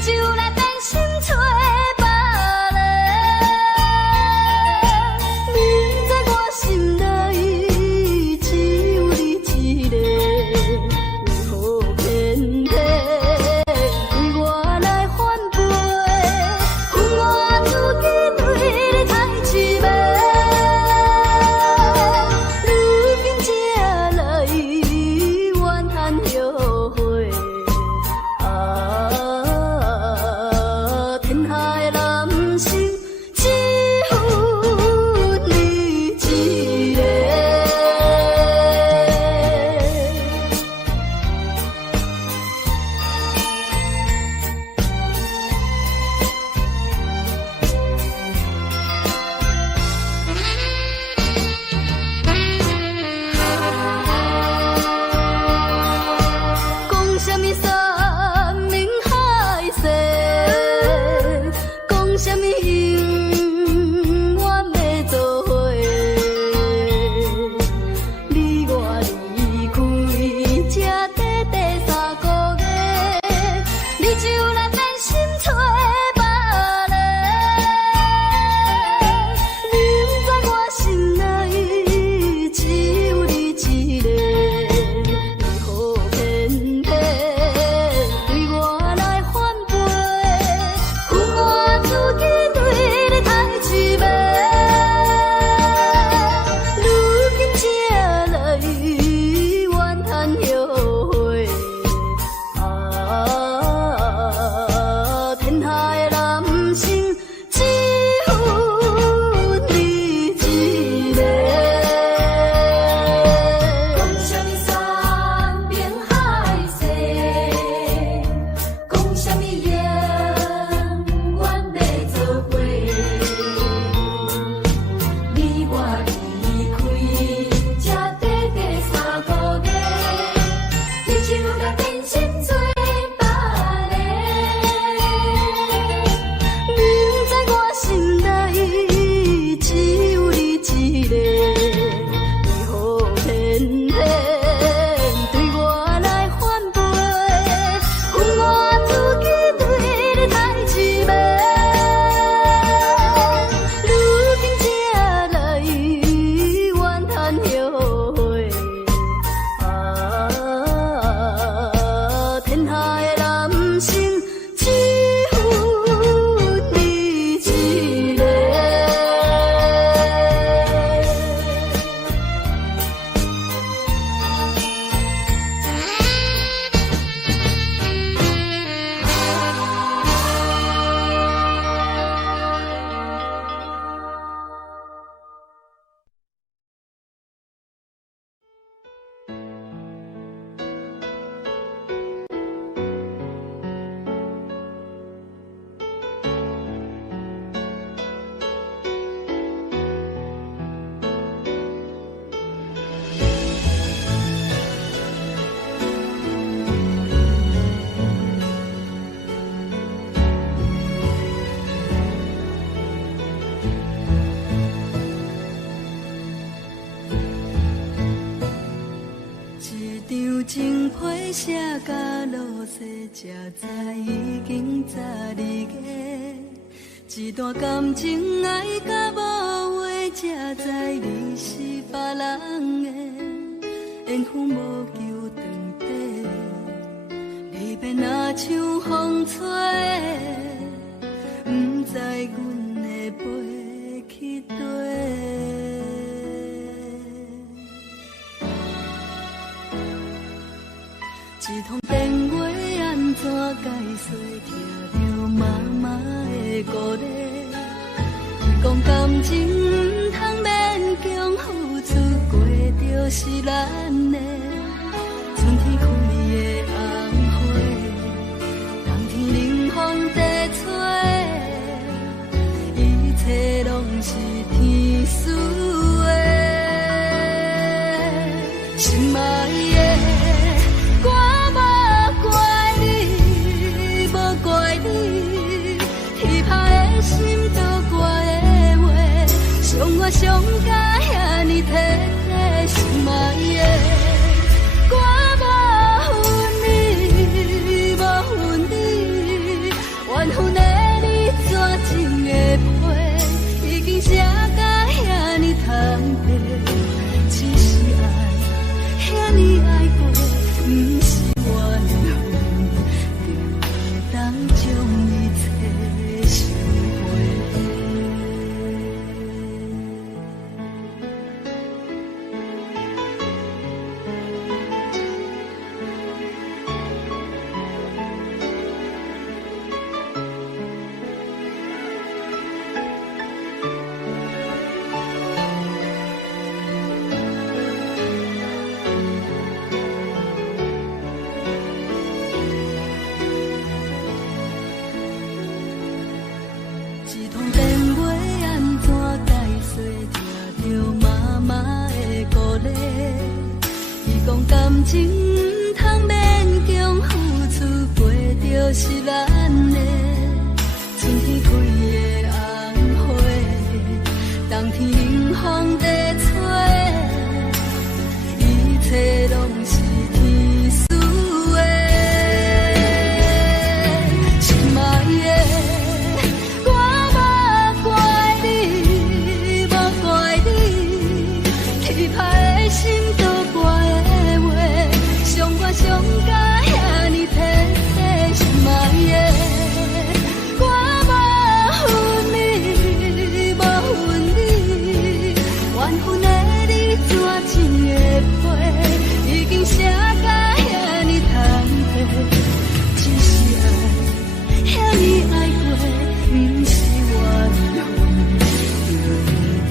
就来变心找别人。明知我心内只有你一个，为何偏偏对我来反背？恨我自己对你太痴迷，如今才来怨叹后悔。啊，天下的男性只有你一个。讲什么山明海誓，讲什么永远要做伙。你我离开这短短3个月，你就来变心找别人。明知我心内只有你一个，为何偏偏对我来反背？恨我自己对你太痴迷，如今才来怨叹后悔。啊，天下的男性只有你一个。讲什么山明海誓，讲什么永远要做伙。你我离开这短短3个月，你就来变心做别人。明知我心内只有你一个，为何偏偏对我来反背？恨我自己对你太痴迷，如今才来怨叹后悔。啊，天下的男性只有你一个。一张情批写甲落雪，才知已经12月。一段感情爱甲无话，才知你是别人的。缘分无求长短，离别若像风吹，不知阮会飞去佗。一通电话安怎解释？听着妈妈的鼓励，伊讲感情唔通勉强付出，过就是咱的。春天开的红花，冬天冷风地吹，一切拢是天赐的。心爱的。我上甲遐尼体贴心爱的，我无恨你，无恨你，情，通免强付出，陪着是咱的。春天开的红花，冬天冷风在吹，一切拢是天赐的。心爱的，我无怪你，无怪你，气歹的心都怪的话，伤我伤甲遐尼体贴，心爱的。写甲遐尼坦白，只是爱遐尼爱过，不是缘分，就会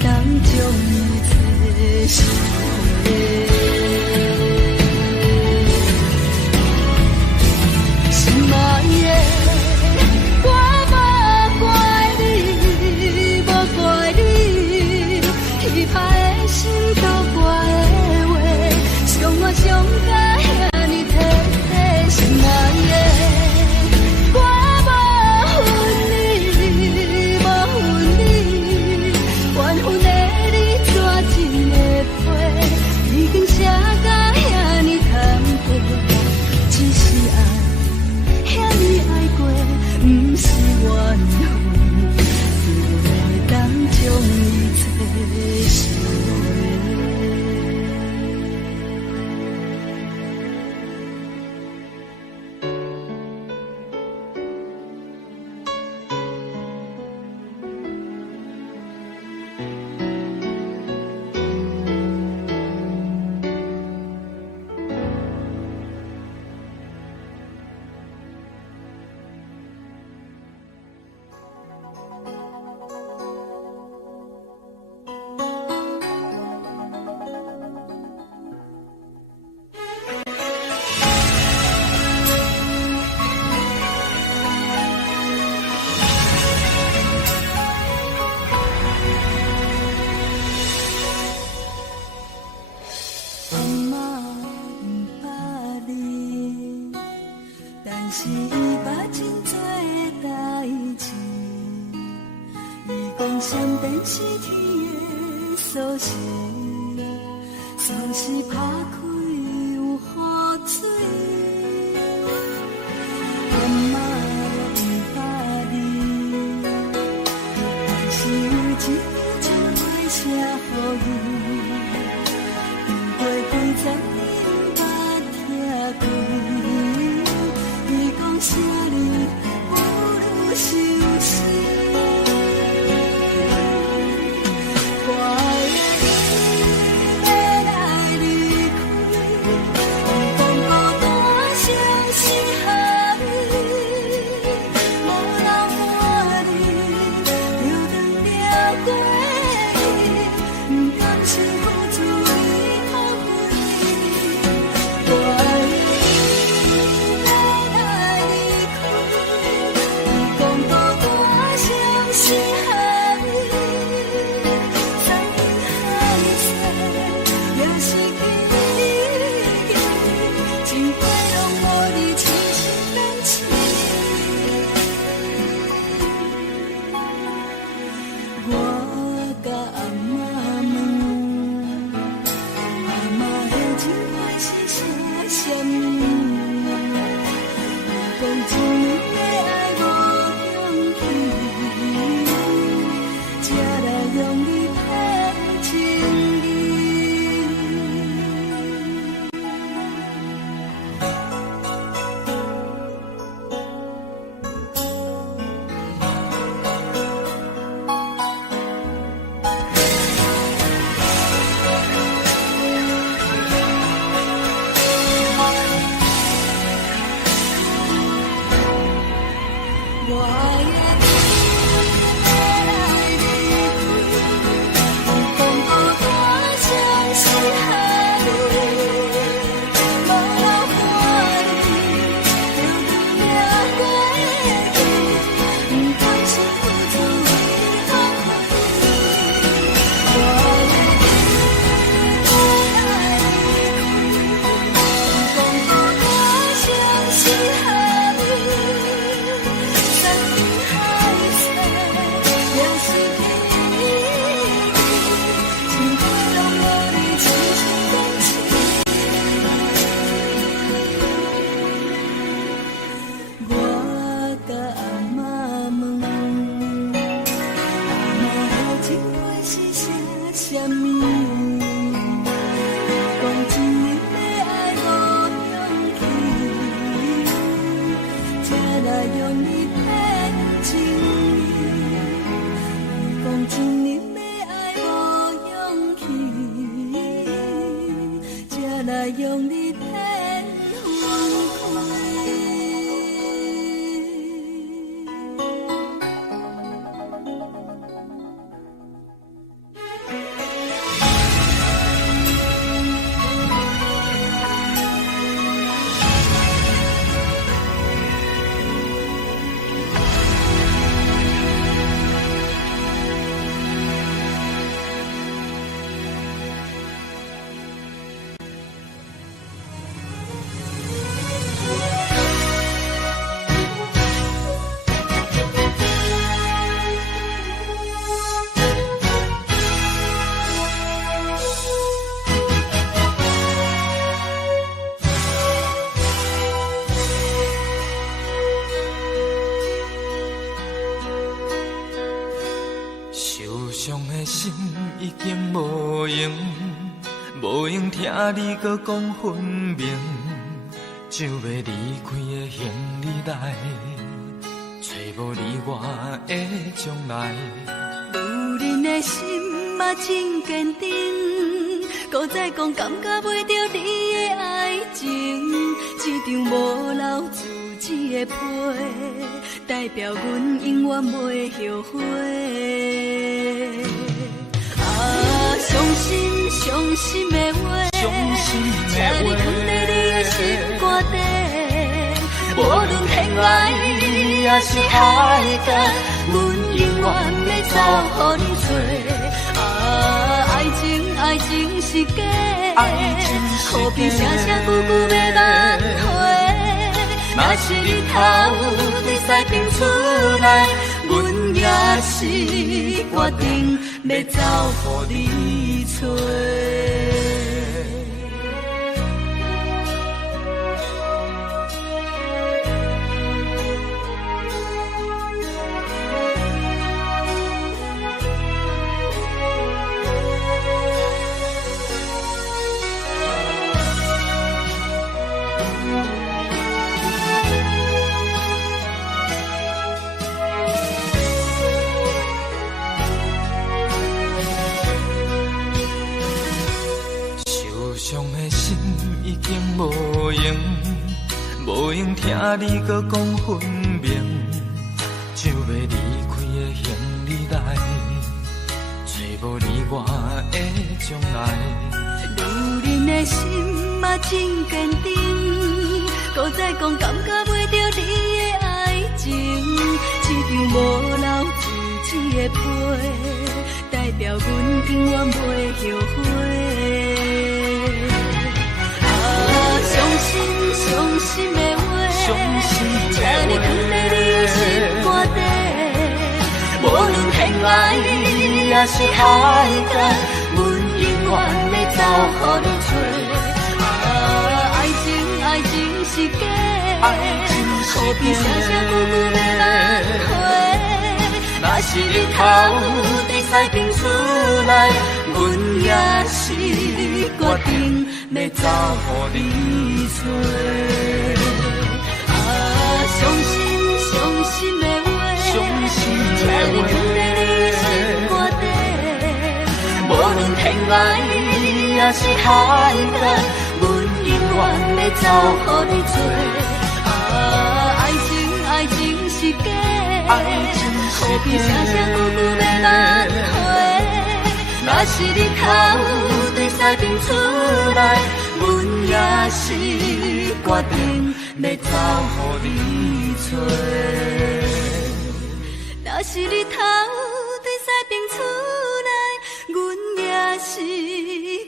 当将一切收回。心爱的，我无怪你，无怪你，气歹的心都怪的话，伤我伤甲遐尼体贴，心爱的，我无恨你，无恨你，缘分的你抓紧的批，已经写甲遐尼坦白，只是爱遐尼爱过，不是缘分，就会当将一切收回。是伊捌真多代志，伊讲闪电是天的锁匙，锁匙打开有雨水。阿妈毋捌你，但是有一句情话写予伊，经过几十年捌听开。啥你不如伤心，我的你要来离开，讲孤单伤心何你，无人伴你，流长了过去，不甘心付出你后悔，我。用你骗情意，讲一年的爱无勇气，才来用你骗冤亏。已经无用，无用听你搁讲分明，就要离开的行李来，找无你我的将来。女人的心嘛真坚定，搁再讲感觉袂着你的爱情，一张无留自己的皮，代表阮永远袂后悔。伤心伤心的话，请你藏在你的心肝底。无论天涯也是海角，阮永远要走予你找。爱情是假的，何必声声句句要挽回？若是日头在西边出来，阮也是决定要走予你找。已经无用，无用听你搁讲分明，就要离开的行李来，找无你我的将来。女人的心嘛真坚定，搁再讲感觉袂着你的爱情，一张无留自己的皮，代表阮永远袂后悔。伤心的话，请你藏在你的心肝底。无论天涯也是海角，阮永远要走予你找。爱情是假的，何必声声句句要挽回？若是日头在西边出来，阮也是决定要走予你找。伤心的话，请你藏在你的心肝底。无论天涯也是海角，阮永远要走予你找。爱情是假的，何必声声句句要挽回？若是日头在西边出来，阮也是决定要走予你找。若是日头在西边出来，阮也是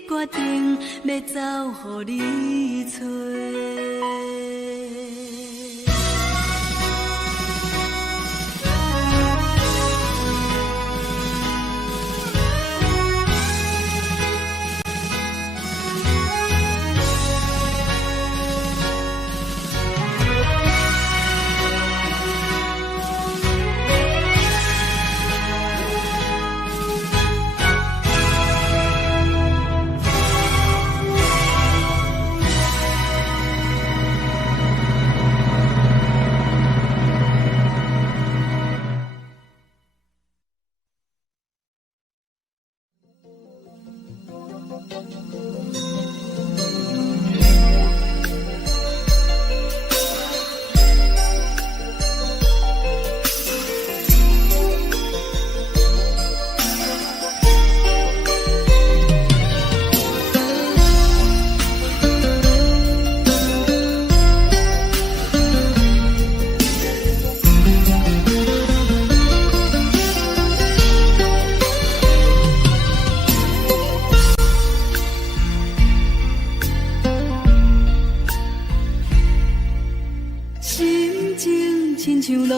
决定要走予你找。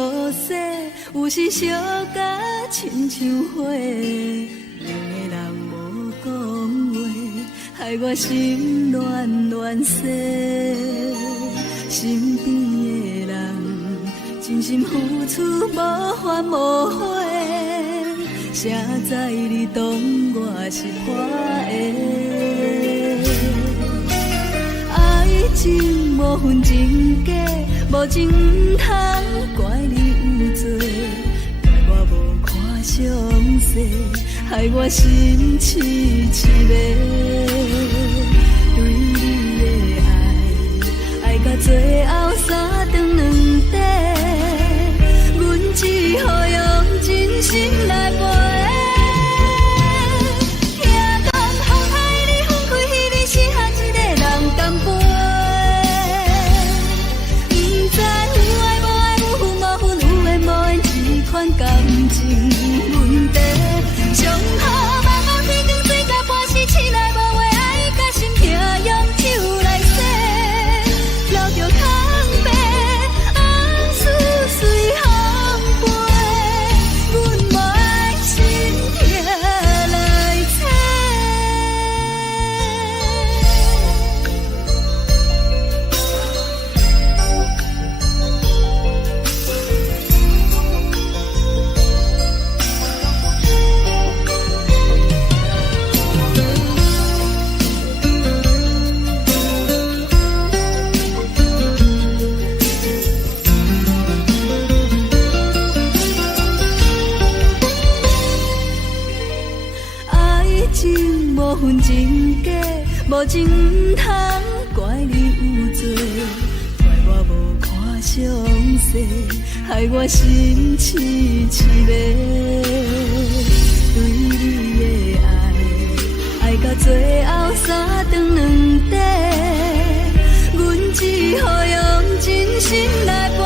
落雪，有时烧甲亲像火。两个人无讲话，害我心乱乱说。身边的人，真心付出无怨无悔。谁知你当我是破的？爱情无分真假，无情不通怪你有罪，怪我无看详细，害我心痴痴的。对你的爱，爱到最后三顿两底，阮只好用真心来陪。感情问题，上好茫茫天光，水甲半时醒来无话，爱甲心痛，用酒来洗，留着空白，往事随风飞，阮无爱心痛来找。无分真假，无情不通怪你有罪，怪我无看详细，害我心痴痴的。对你的爱，爱到最后三顿两底，阮只好用真心来陪。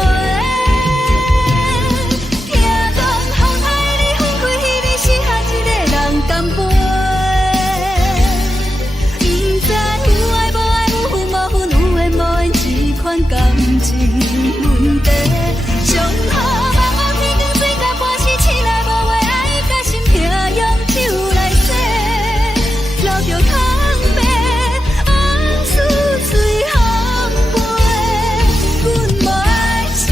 感情问题，上好茫茫天光，水甲半时醒来无话，爱甲心痛，用酒来洗，留着空白，往事随风飞，阮无爱心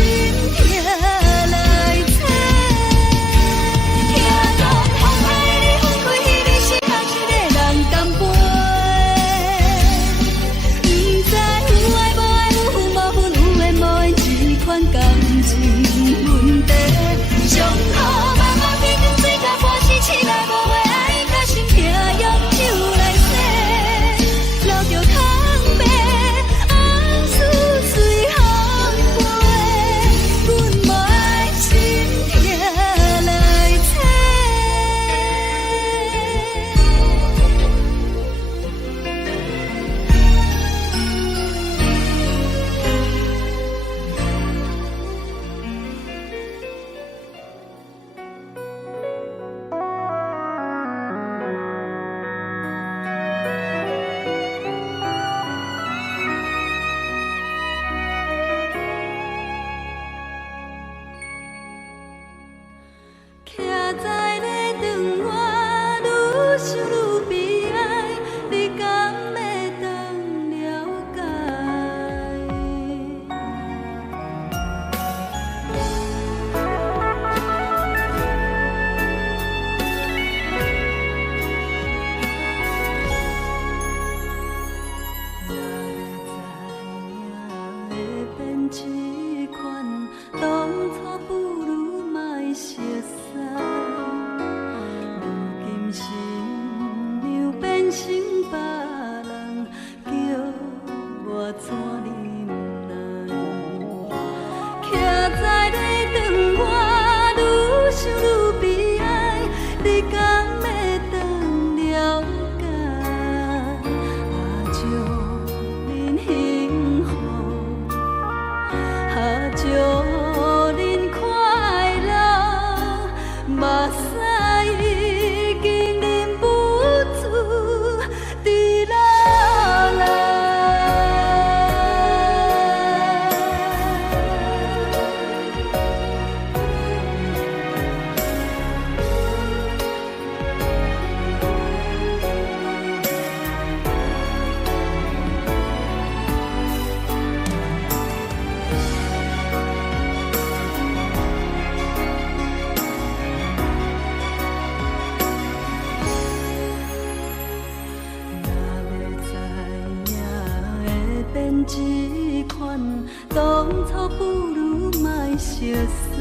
散。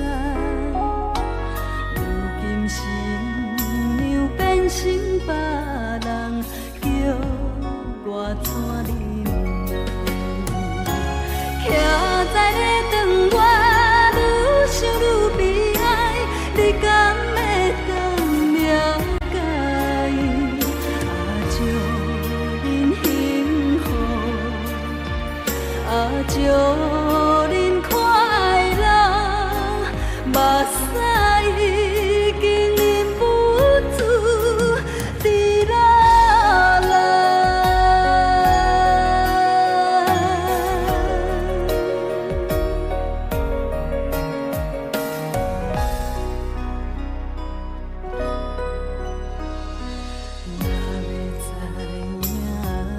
如今新娘变成别人，叫我怎忍耐？徛在咧长我愈想愈悲哀，你敢会当了解？祝恁幸福，祝恁快乐，目屎已经忍不住滴落来。若要知影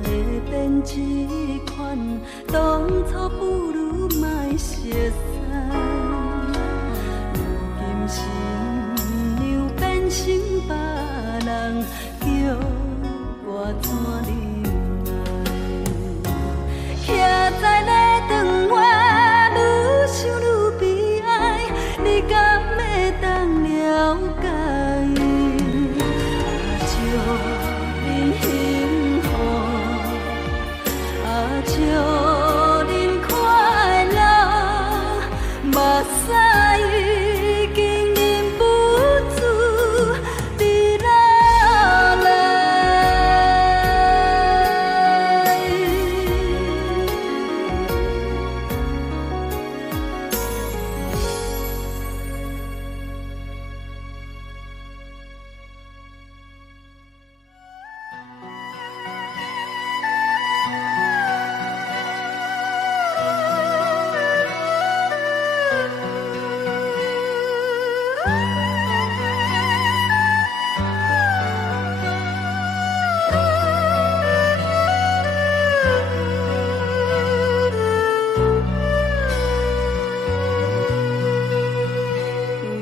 会变这款，当初不如莫熟悉。如今新娘变成别人，叫我怎忍耐？徛在咧长我愈想愈悲哀，你敢会当了解？祝恁幸福，祝恁快乐，目屎已经忍不住滴落来。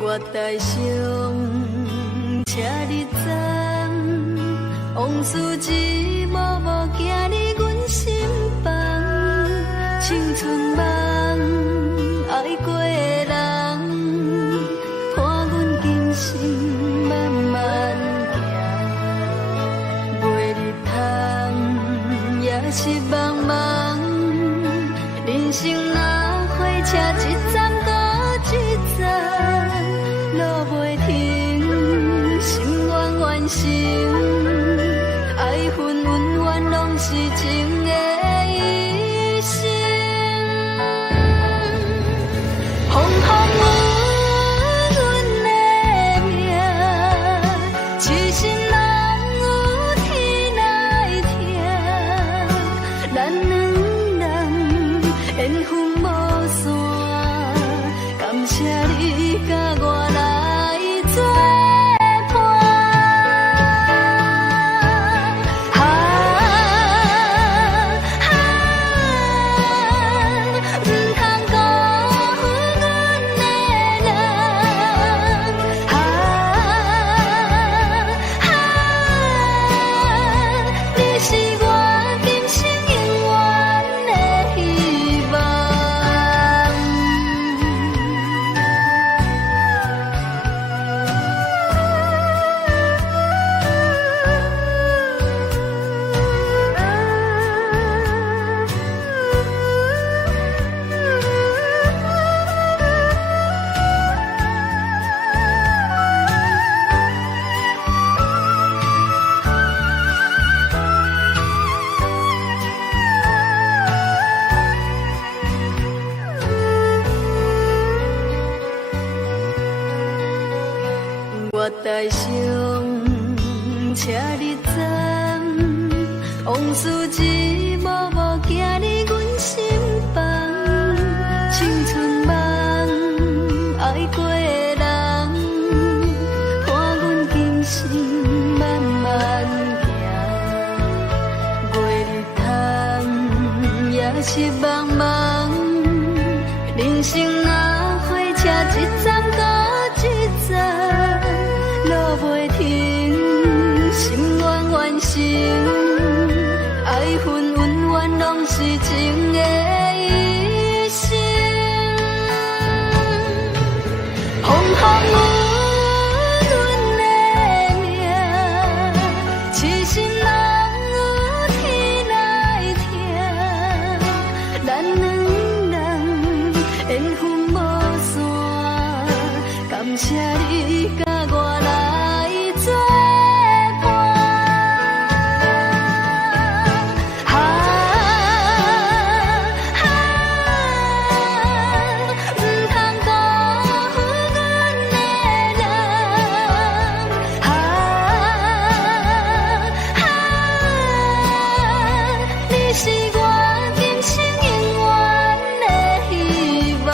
我台上车日站，往事一幕幕行入阮心房，青春梦爱过的人，看阮今生慢慢行，袂日通也是茫茫，人生若火车一站搁一站。路袂停，心愿完成，爱恨恩怨拢是情的一生。风风雨阮的命，痴心拢有天来听。咱两人缘分无散，感谢你甲我。我台上车日站，往事一幕幕行入阮心房，青春梦爱过的人，看阮今生慢慢行，袂日通也是茫茫，人生若火车一站搁一站。路袂停，心愿完成，爱恨恩怨拢是情的一生。感谢你甲我来作伴。不通辜负阮的人，你是我今生永远的希望。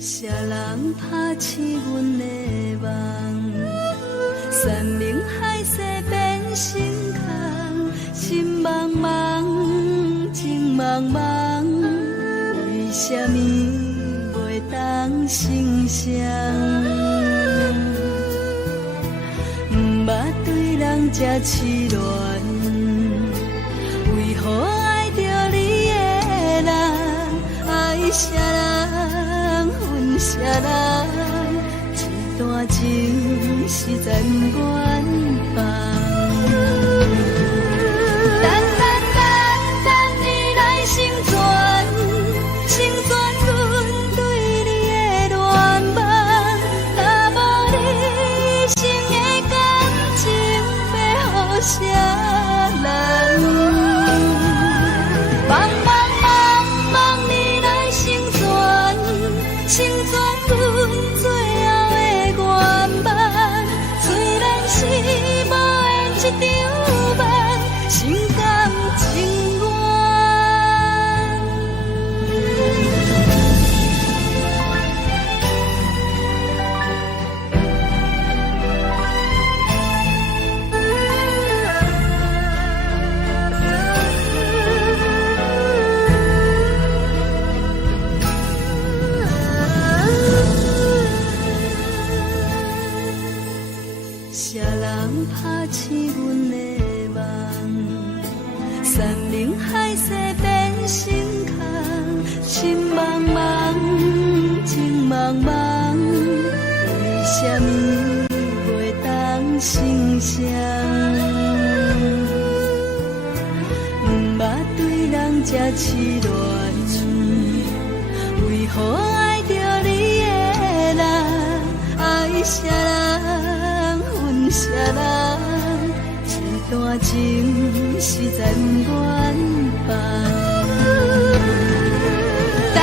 谁人拍醒阮的梦？山明海誓变成空，心茫茫，情茫茫，为什么袂当成双？不捌对人这痴恋，为何爱着你的人？爱啥人？啥人？一段情实在不愿放。等你来成全，成全阮对你的恋梦。若无你一生的感情，要予啥人？茫茫你来成全。成全阮最后的愿望，虽然是无缘一场梦，心甘情愿。谁人拍醒阮的梦？山明海誓变成空，心茫茫，情茫茫，为什么袂当成双？不捌对人这痴恋，为何爱着你的人？爱啥人？啥人？一段情实在不愿放。等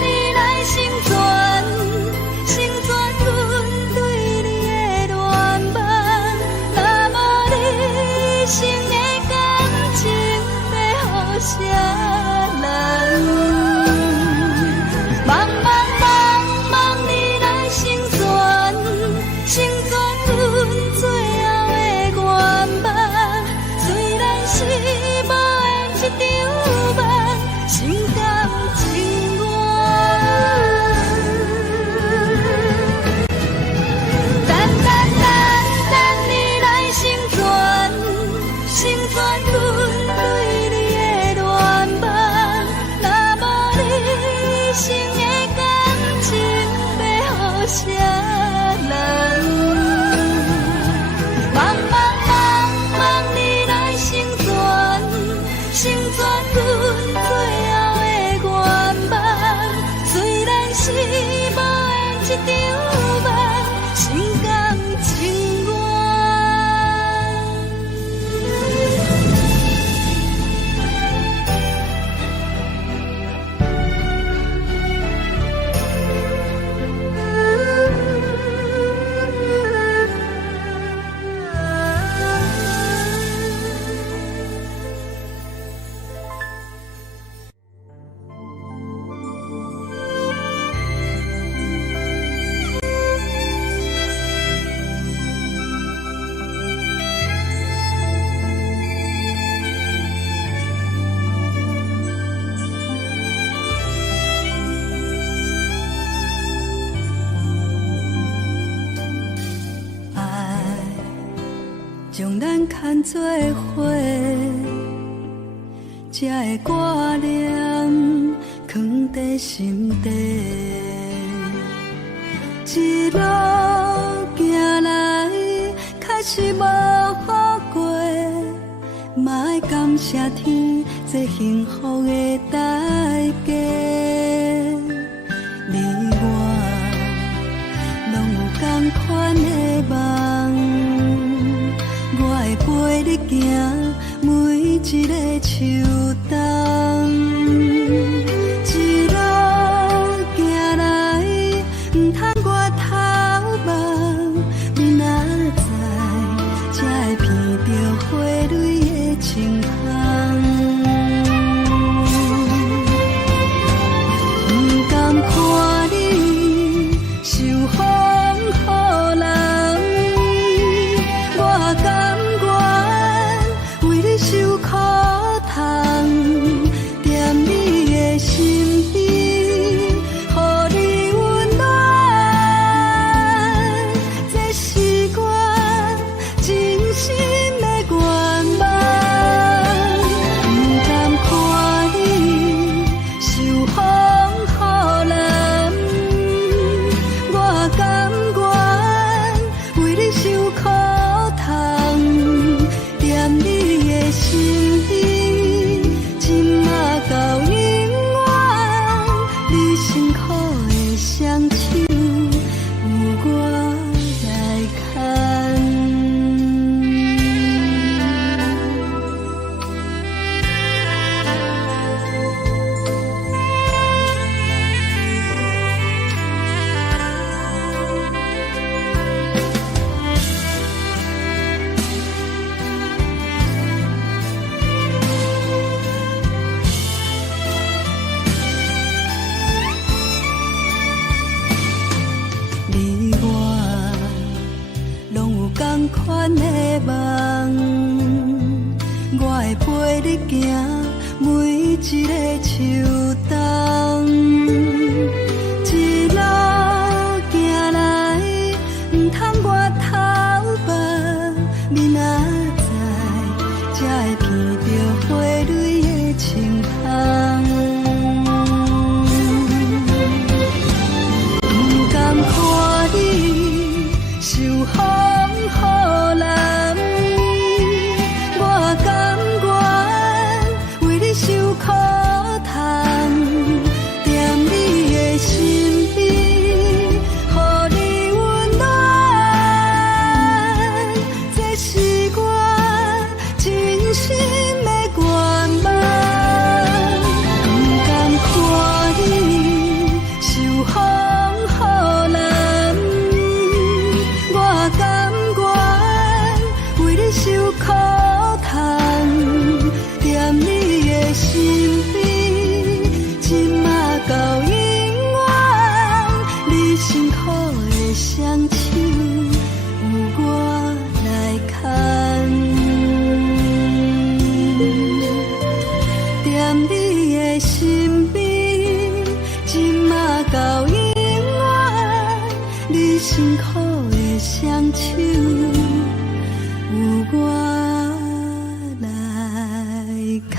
你来成全，成全阮对你的恋梦。若无你一生的感情，要予啥人？茫茫你来成全。成全阮最后的愿望，虽然是无缘一场梦。将咱牵做伙，才会挂念藏在心底。一路行来，确实无好过，嘛要感谢天这幸福的代价。你我拢有同款的梦，我会陪你行每一个秋冬。一路行来，唔通我头望，明仔载才会闻到花蕊的清香。不甘看你受风雨淋，我甘愿为你受苦痛，踮你的身边，予你温暖。这是我真心的愿望。不甘看你受风雨淋，我甘愿为你受苦痛，踮你的身边，今仔到永远，你辛苦的双手有我来牵。你我拢有同款的梦，我会陪你行每一个秋冬。一路行来，唔通我头望，明仔载才会闻到花蕊的清香。不甘看你受风雨淋，我甘愿为你受苦痛，踮你的身边，予你温暖。这是我真心的愿望。不甘看你受风雨淋，我甘愿为你受苦痛，踮你的身边，今仔到永远，你辛苦的双手有我来牵。踮你的身边，今仔到永远，你辛苦的双手有我来牵。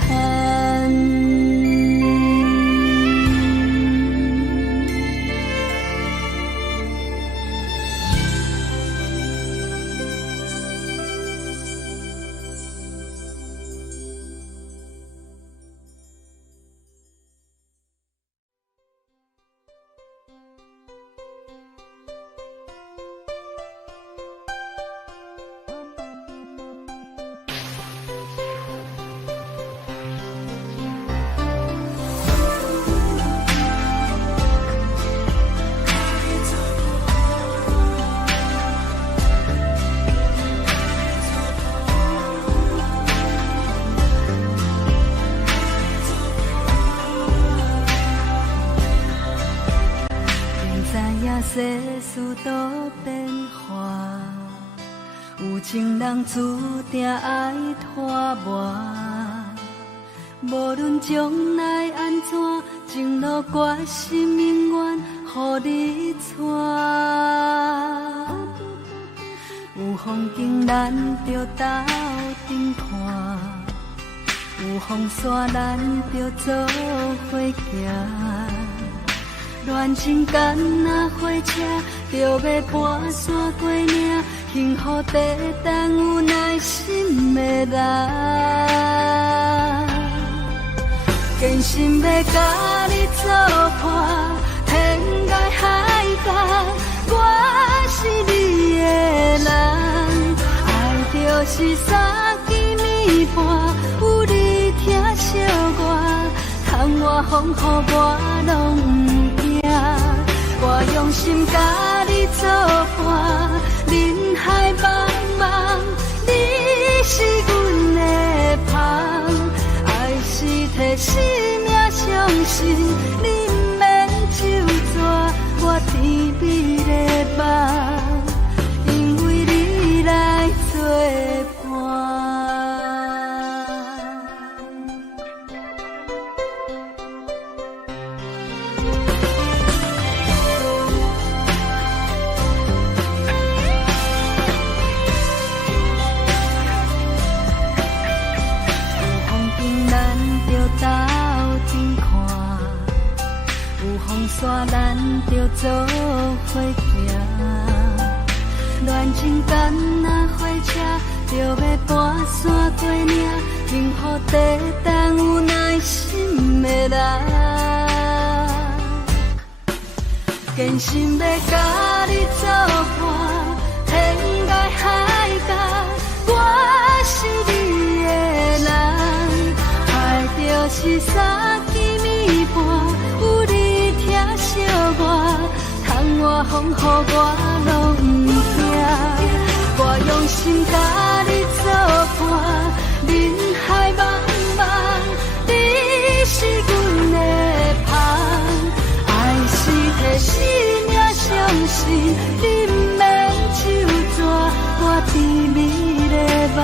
世事多变化，有情人注定爱拖磨。无论将来安怎，情路决心永远予你带。有风景咱着斗阵看，有风沙咱着做伙行。恋情敢若火车，着要跋山过岭，幸福地等有耐心的人。坚心要甲你作伴，天涯海角，我是你的人。爱就是三更暝半，有你疼惜我，窗外风雨我拢不惊。我用心甲你作伴，人海茫茫，你是阮的旁。爱是替生命相信，你不免手纸，我甜蜜的梦，因为你来作伴。斗阵看，有风沙咱着做伙行。恋情敢若火车，着要跋山过岭，幸福地等有耐心的人。坚心要甲你作伴，天涯海角，我是你的人。就是三更暝半，有你疼惜我，窗外风雨我拢不惊。我用心甲你作伴，人海茫茫，你是阮的旁。爱是替生命相信，你不免手纸，我甜蜜的梦，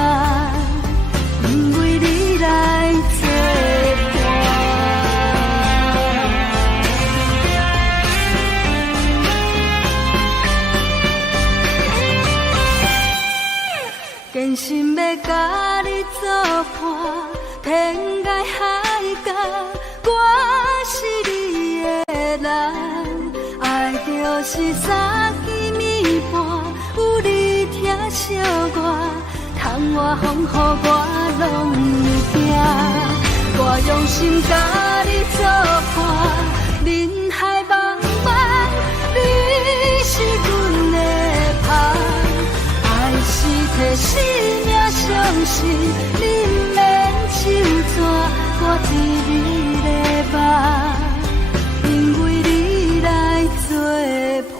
因为你来作伴。坚心要甲你作伴，天涯海角，我是你的人。爱就是三更暝半，有你疼惜我，窗外风雨我拢不惊。我用心甲你作伴，人海茫茫，你是阮的旁。爱是替生命相信，你不免手纸，我甜蜜的梦，因为你来作伴。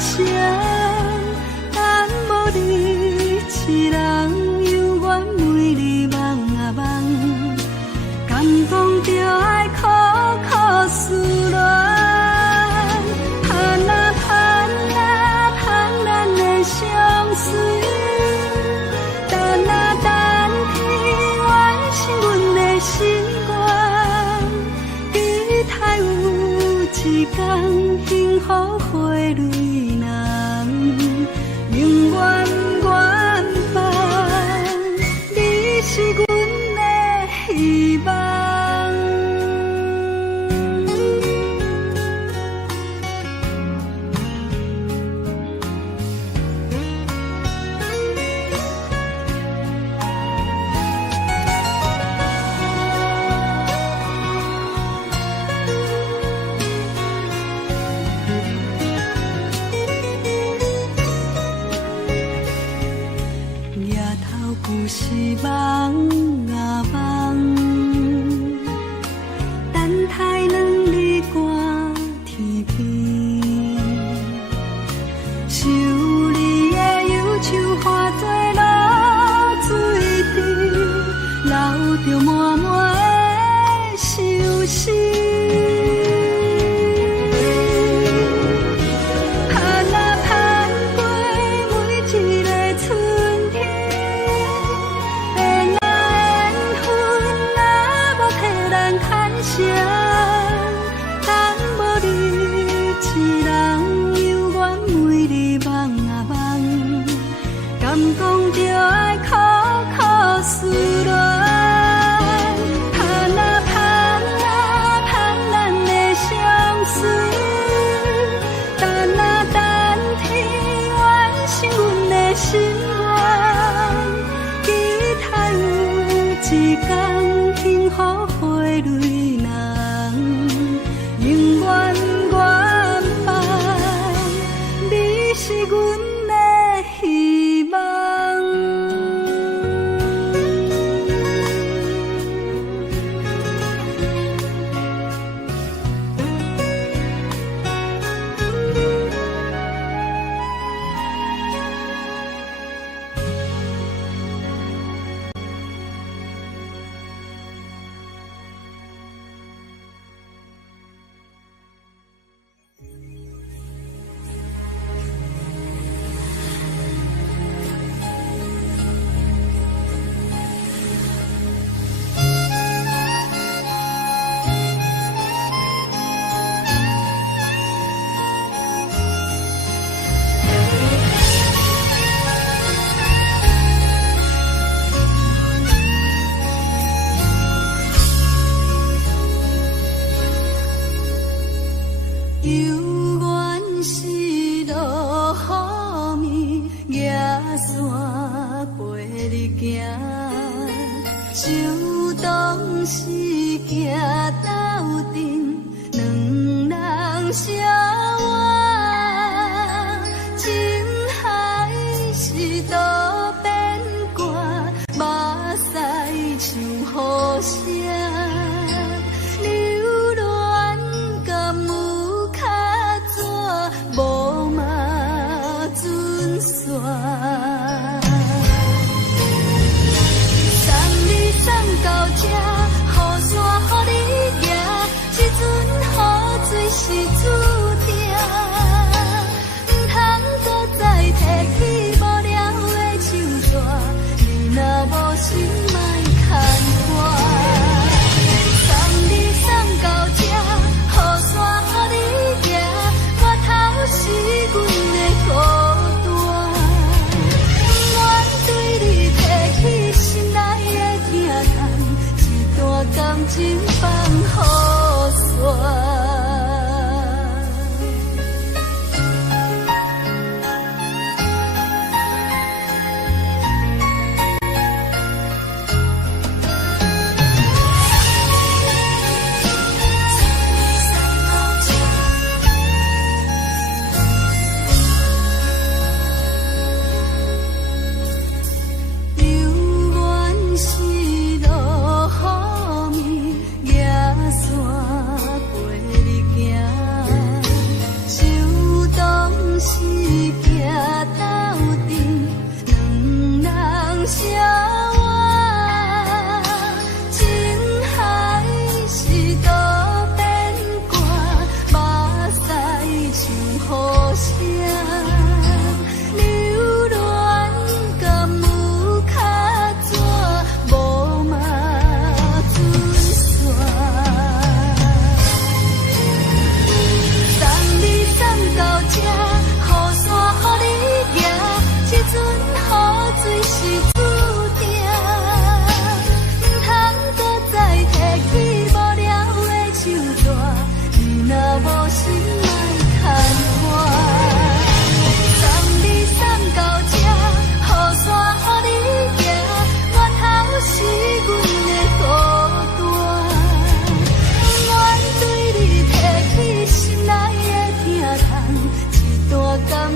声，但无你一人，犹原每日梦啊梦，敢讲着爱苦苦思恋，盼啊盼啊盼咱的相随，等啊等天完成阮的心愿，期待有一天幸福花蕊人，永远远伴，你是阮的希望。有时梦啊梦，等待两日寒天边，想你的忧愁化作露水滴，流着满满的相思。但无你一人，犹原每日梦啊梦，敢讲着爱苦苦思恋，盼啊盼啊盼咱的相随，等啊等天完成阮的心愿，期待有一天幸福花蕊。永远远伴，你是阮的希望。犹原是落雨暝，野山陪你行，就当是行斗阵，两人相偎，情海是多变卦，目屎像雨声。无嘛准线，送你送到这，雨伞予你行，这阵雨水是主。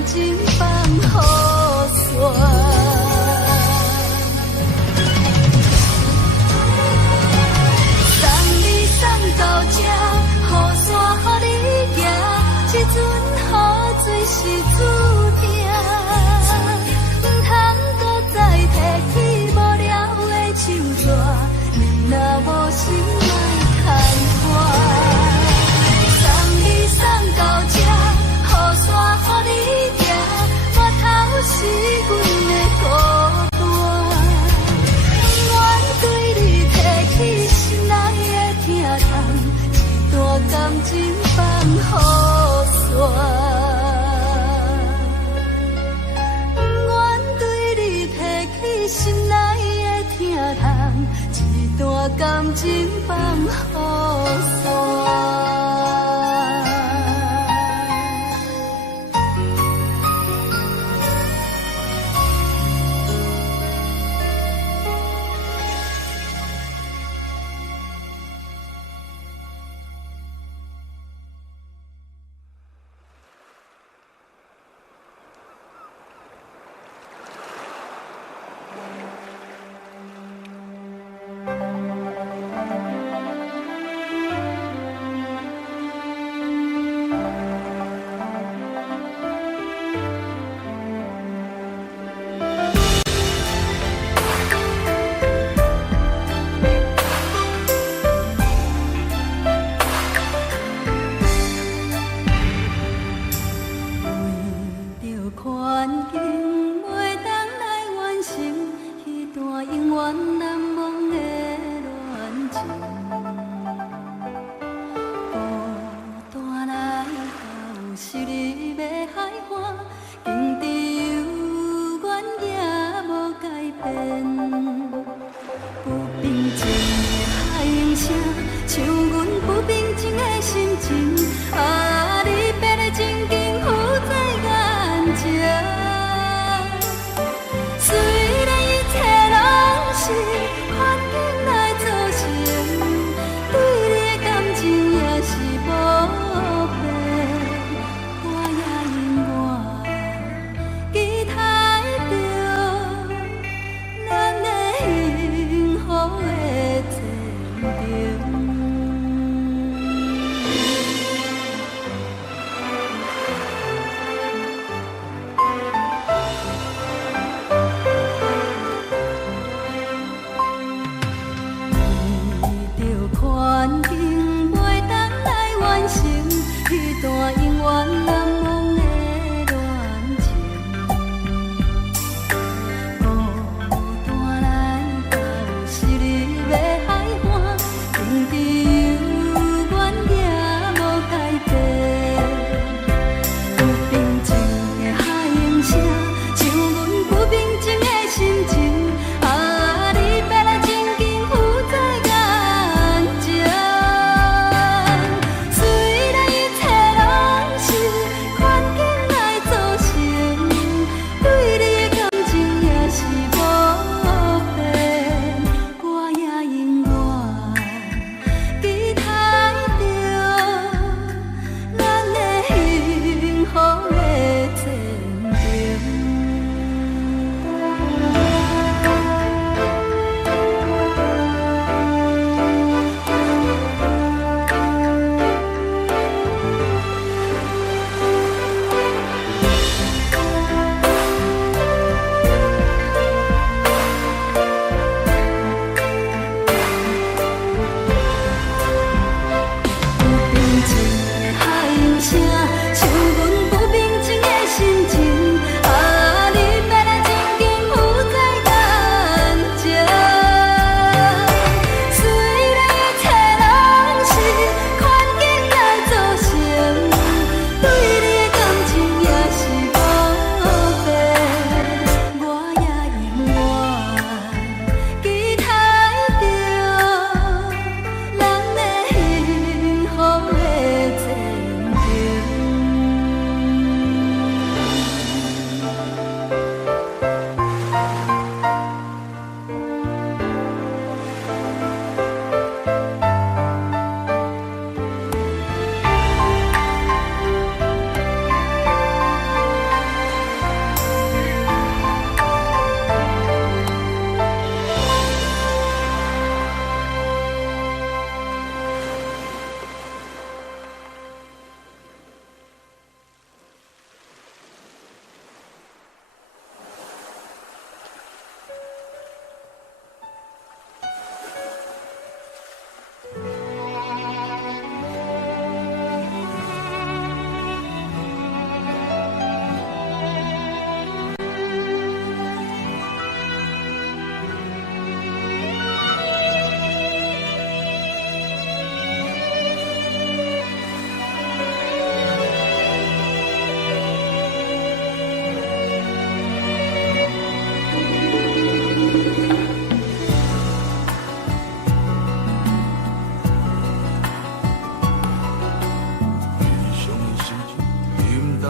情放雨伞。送你送到这，雨伞予你行，这阵雨水是注定，唔通搁再提起无聊的手纸，你若无心莫牵拖。送你送到这，雨伞予你行，我头是阮的孤单，愿对你提起心内的疼痛，一段感情放雨伞。愿对你提起心内的疼痛，一段感情放雨伞。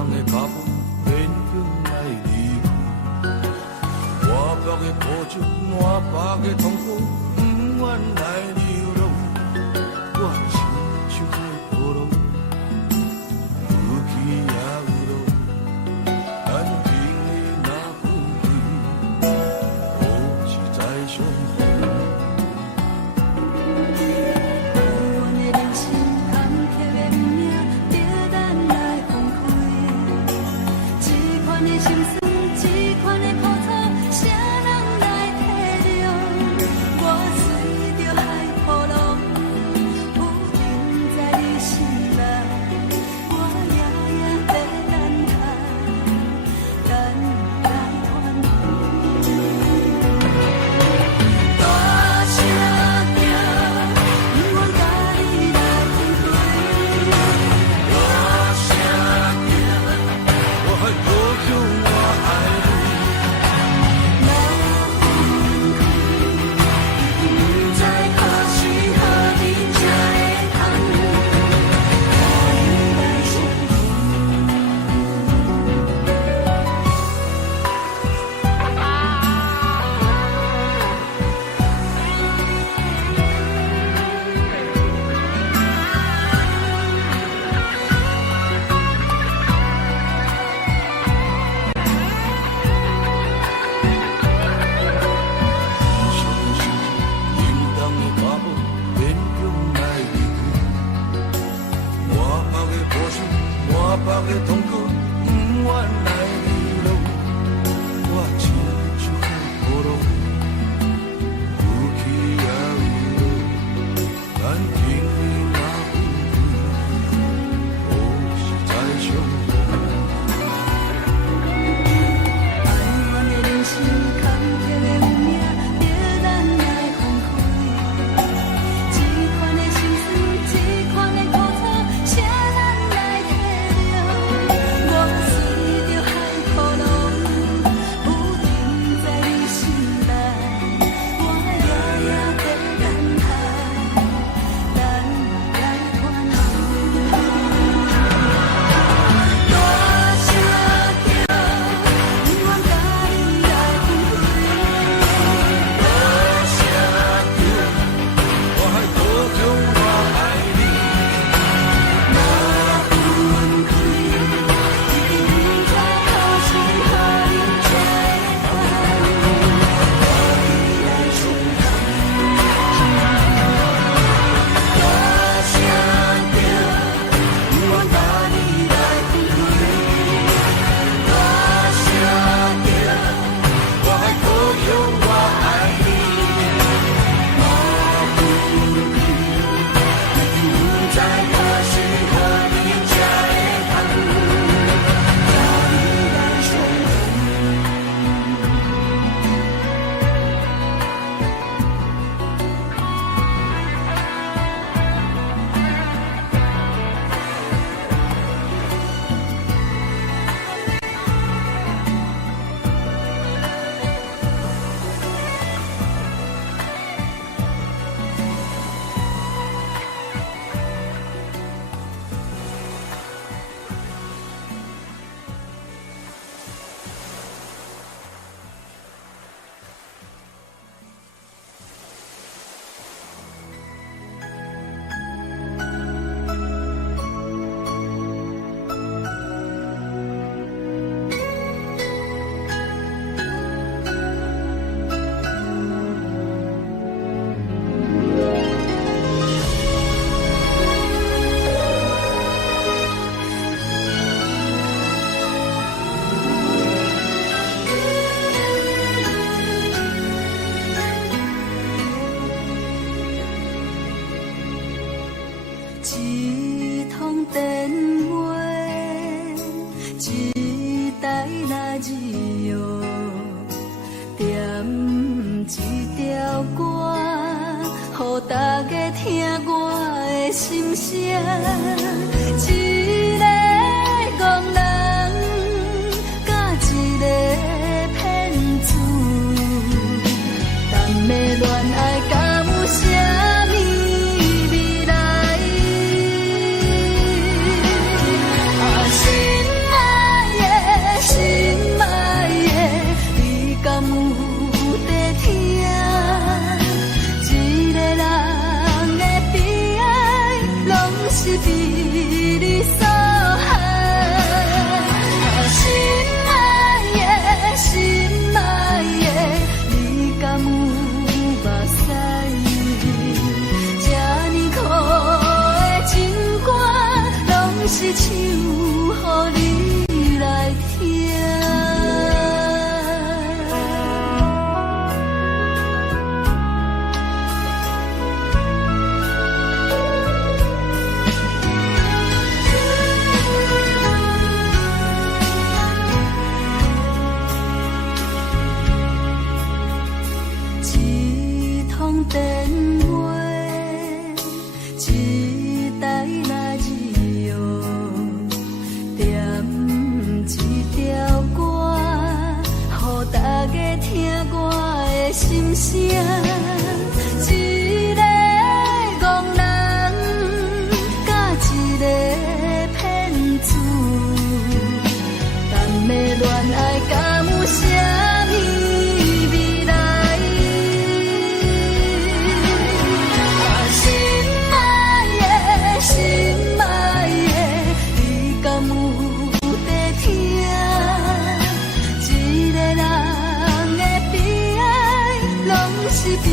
东的脚步勉强来离开，满腹的苦酒，满腹的痛苦，不愿来流浪。我亲像个波浪，有起也有落，咱经历若分开，何时再相逢？心声，一个憨人甲一个骗子，咱的恋爱敢有啥物未来？啊，心爱。予你来听。一通电话，一台那radio，点一条歌，予大家听我的心声。一个憨人，甲一个骗子，咱的恋爱敢有啥物未来？心爱的，你敢有在听？一个人的悲哀，拢是悲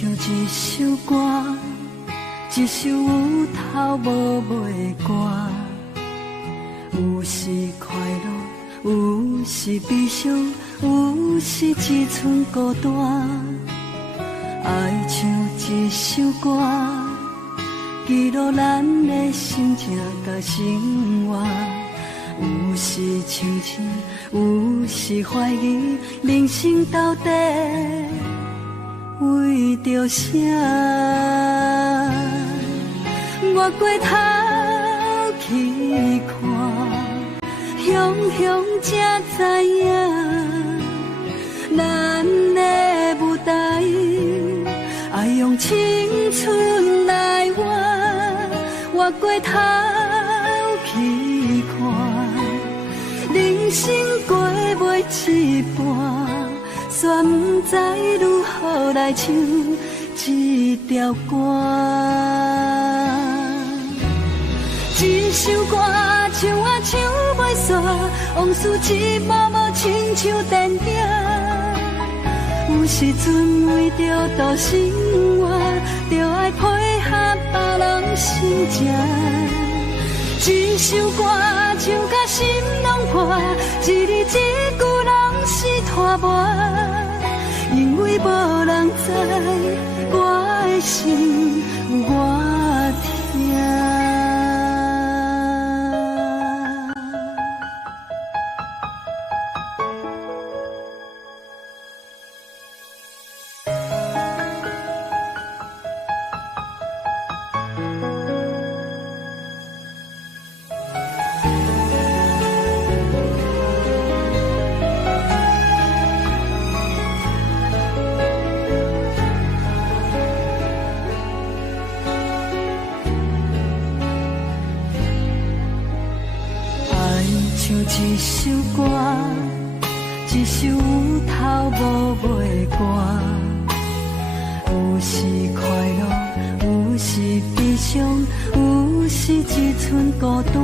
唱一首歌，一首有头无尾的歌，有时快乐，有时悲伤，有时一寸孤单。爱唱一首歌，记录咱的心情甲生活。有时清醒，有时怀疑，人生到底为着啥？我回头去看，雄雄才知影，咱的舞台爱用青春来换。我回头去看，人生过袂一半，却不知如何来唱这条歌。一首歌唱啊唱袂煞，往事一幕幕亲像电影。有时阵为着度生活，就爱配合别人心情。一首歌唱甲心拢破，一字一句拢是拖磨。因为无人知我的心，我听。唱一首歌，一首有头无尾的歌，有时快乐，有时悲伤，有时一寸孤单。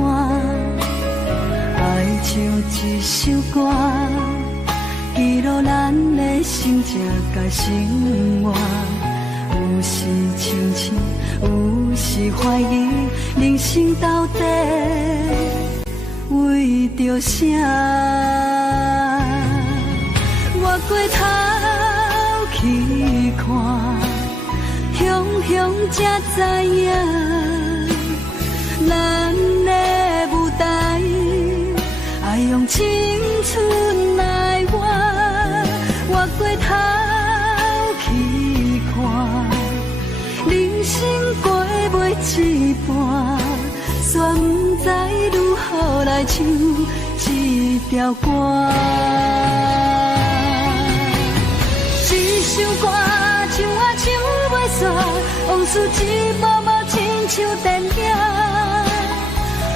爱唱一首歌，记录咱的心情甲生活。有时清醒，有时怀疑，人生到底为着啥？我回头去看，雄雄才知影，咱的舞台爱用青春来换。我回头去看，人生过袂一半，却不知如何来唱这条歌。一首歌唱啊唱袂煞，往事一幕幕亲像电影。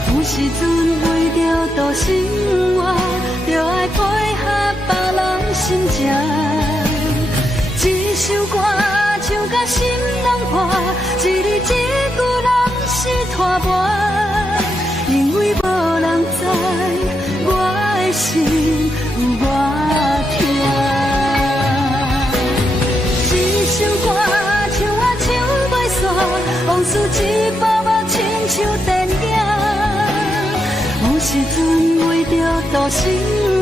有时阵为着度生活，就爱配合别人心情。一首歌唱甲心拢破，一字一句拢是拖磨。因为无人知我的心，我听。一首歌唱啊唱袂煞，往事一幕幕亲像电影。有时阵为着度生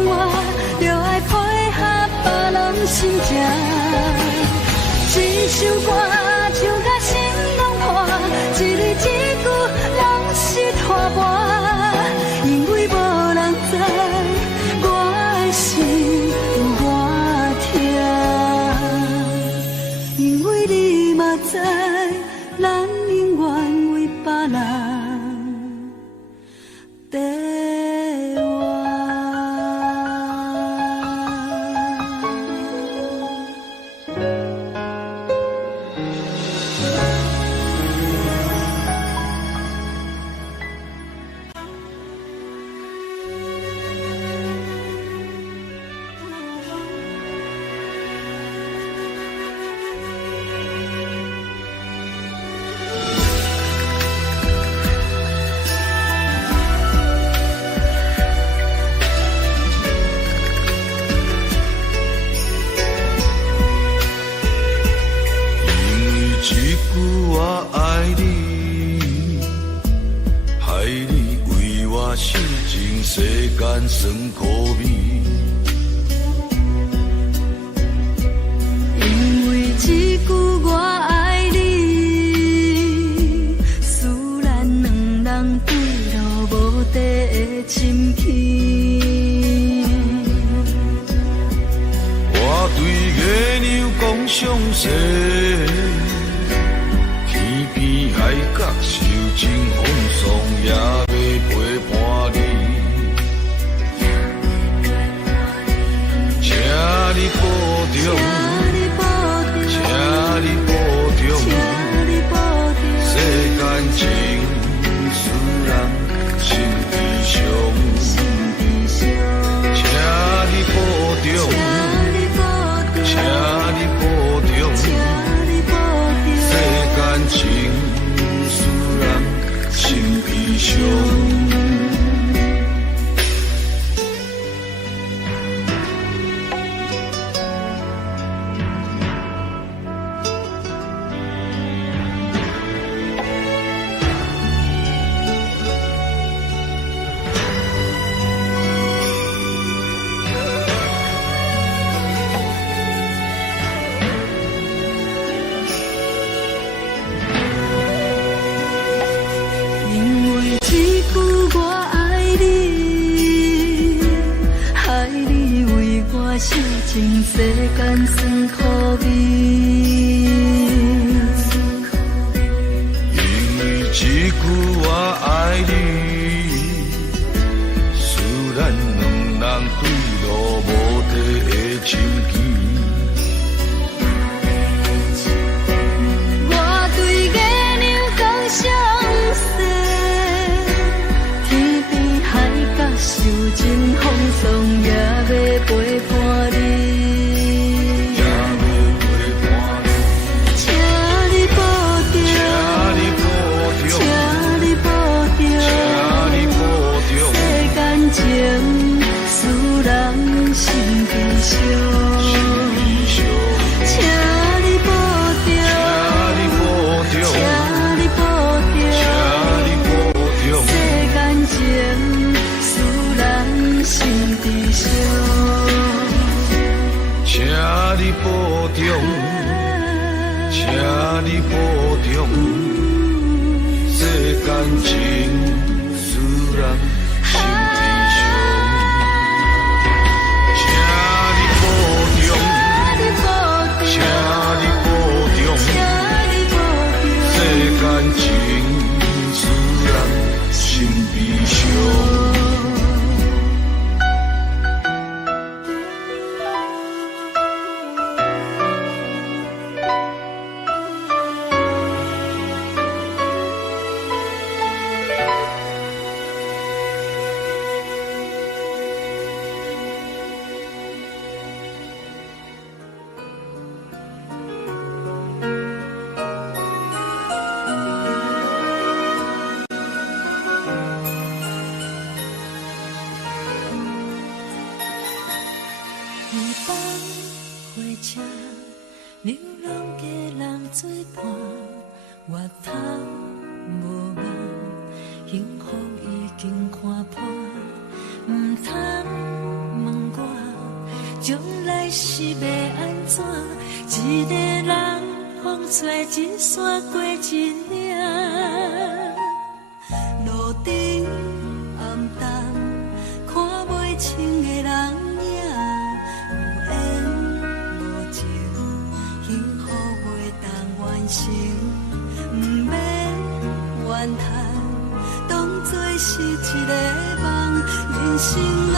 活，就爱配合别人心情。一首歌唱甲心拢破，一字一句拢是拖磨。因为无人知我的心，我听。因为你嘛知，咱永远为别人在活。一句我爱你，害你为我受尽世间酸苦味。因为一句我爱你，使咱两人坠落无底的深坑。我对月亮讲相思，天边海角受尽风霜，也要陪伴你。请你保重，请你保重，世间情使人心悲伤。请你保重，请你保重，世间情使人心悲伤。受尽世间酸苦味，因为一句我爱你，使咱两人坠落无底的深坑。我对月亮讲相思，天边海角受尽风霜，也要陪伴你。情使人心悲伤，请你保重，请你保重，世间情使人心悲伤，请你保重，请你保重，世间情使人。感情使人心悲伤。流浪的人做伴，越头无眼，幸福已经看破，唔通问我将来是要安怎？一个人风吹一山过一岭，路灯暗淡，看袂清的人影，有缘无情。幸福袂当完成，不免怨叹，当作是一个梦。人生啊，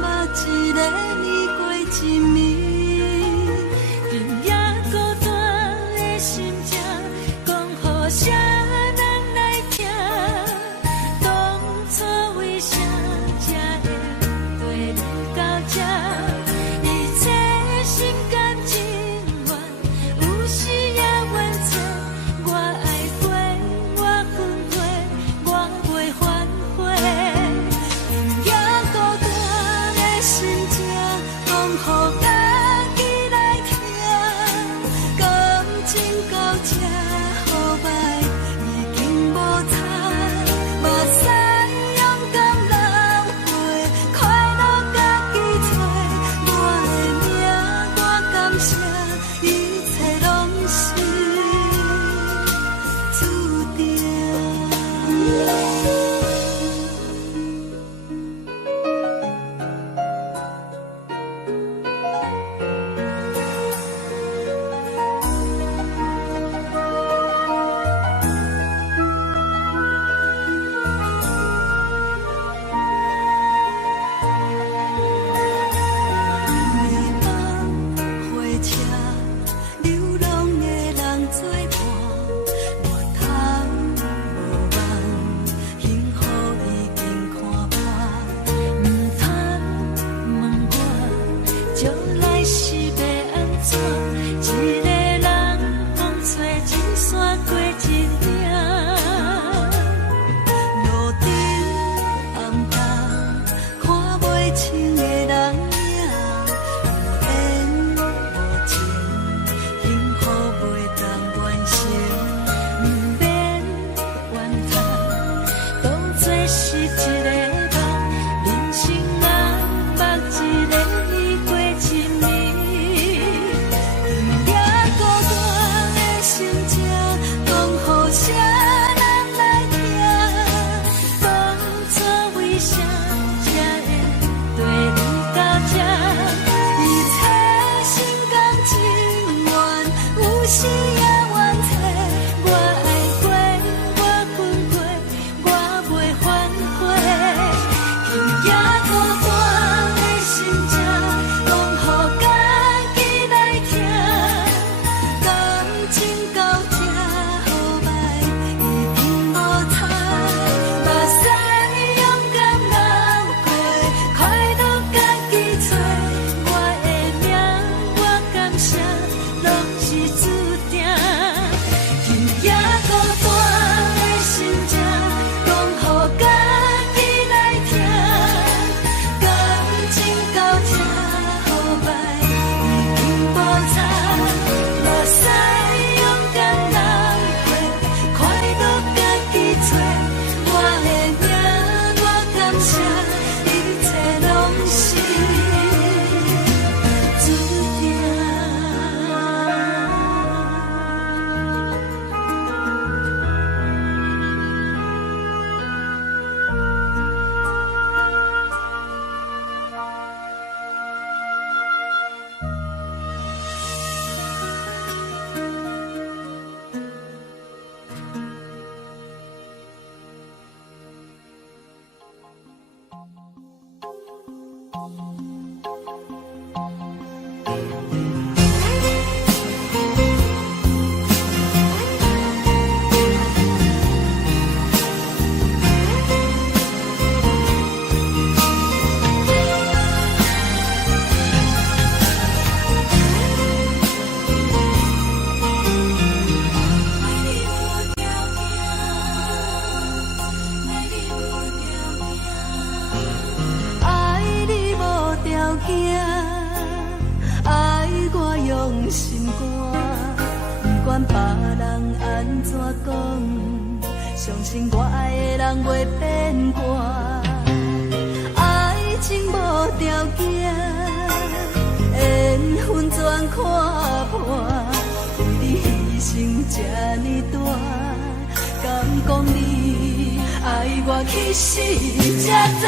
嘛一个年过一暝，今夜孤单的心情，讲予谁人来听？当初为啥才会对你到这？一切心甘情。时也冤找，我爱过，我分过，我袂反悔。今夜孤单的心情，讲予家己来听。感情到这好歹已经无彩，目屎勇敢流过，快乐家己找。我的命我感谢，落是注定。今夜孤单的心情，讲予家己来听。感情到这好歹已经无彩，目屎勇敢流过，快乐家己找。我的命我感谢，一切拢是注定。爱你无条件，爱我用心肝，不管别人安怎讲，相信我爱的人袂变卦。爱情无条件，缘分全看破，为你牺牲这呢大，敢讲你爱我去死才知疼。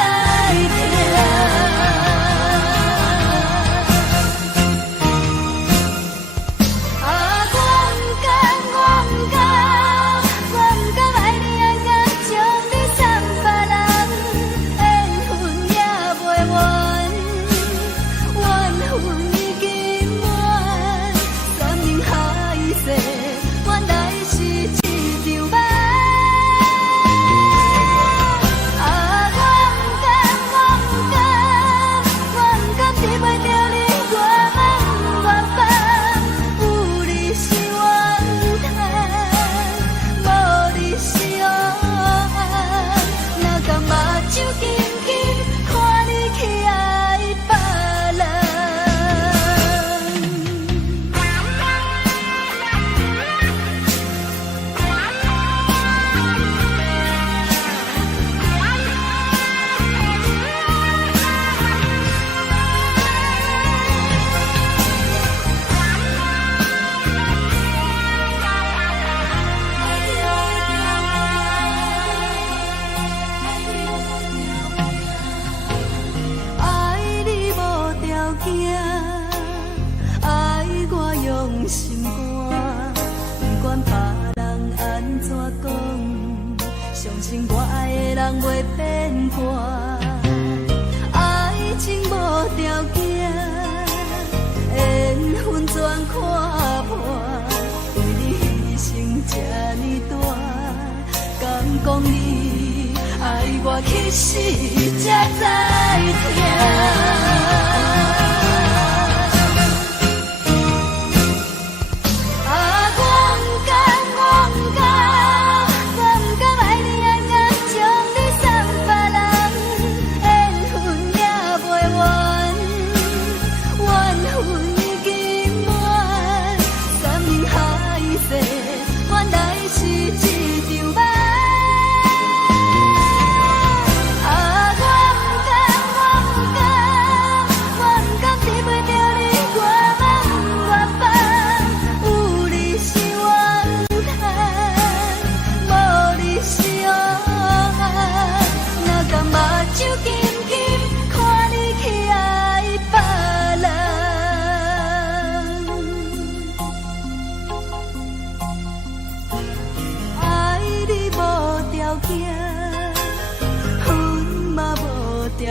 爱我用心肝，不管别人安怎讲，相信我爱的人袂变卦。爱情无条件，缘分全看破，为你牺牲这呢大，敢讲你爱我去死才知疼。我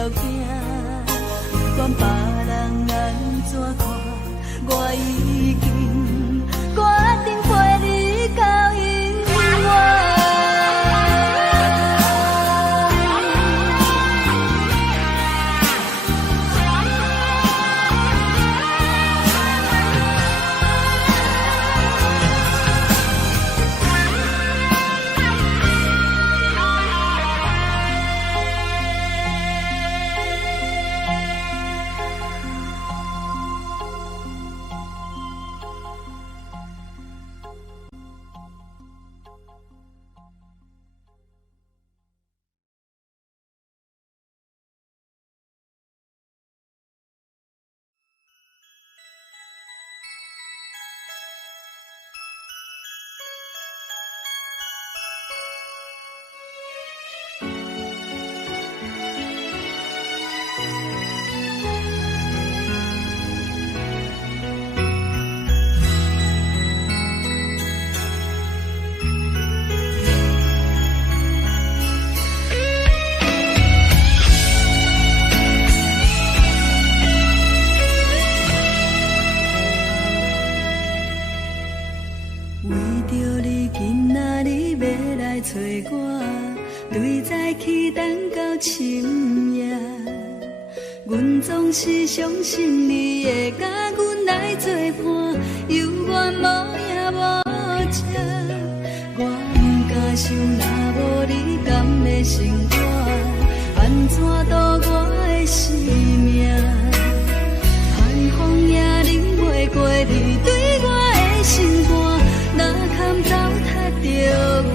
条行，不管别人安怎看，我已经决定陪你到永远。找我，对早起等到深夜。阮总是相信你会甲阮来作伴，犹原无影无迹。我不敢想，若无你甘的生活，安怎度我的生命？寒风也忍袂过你对我的心肝，哪堪糟蹋着我？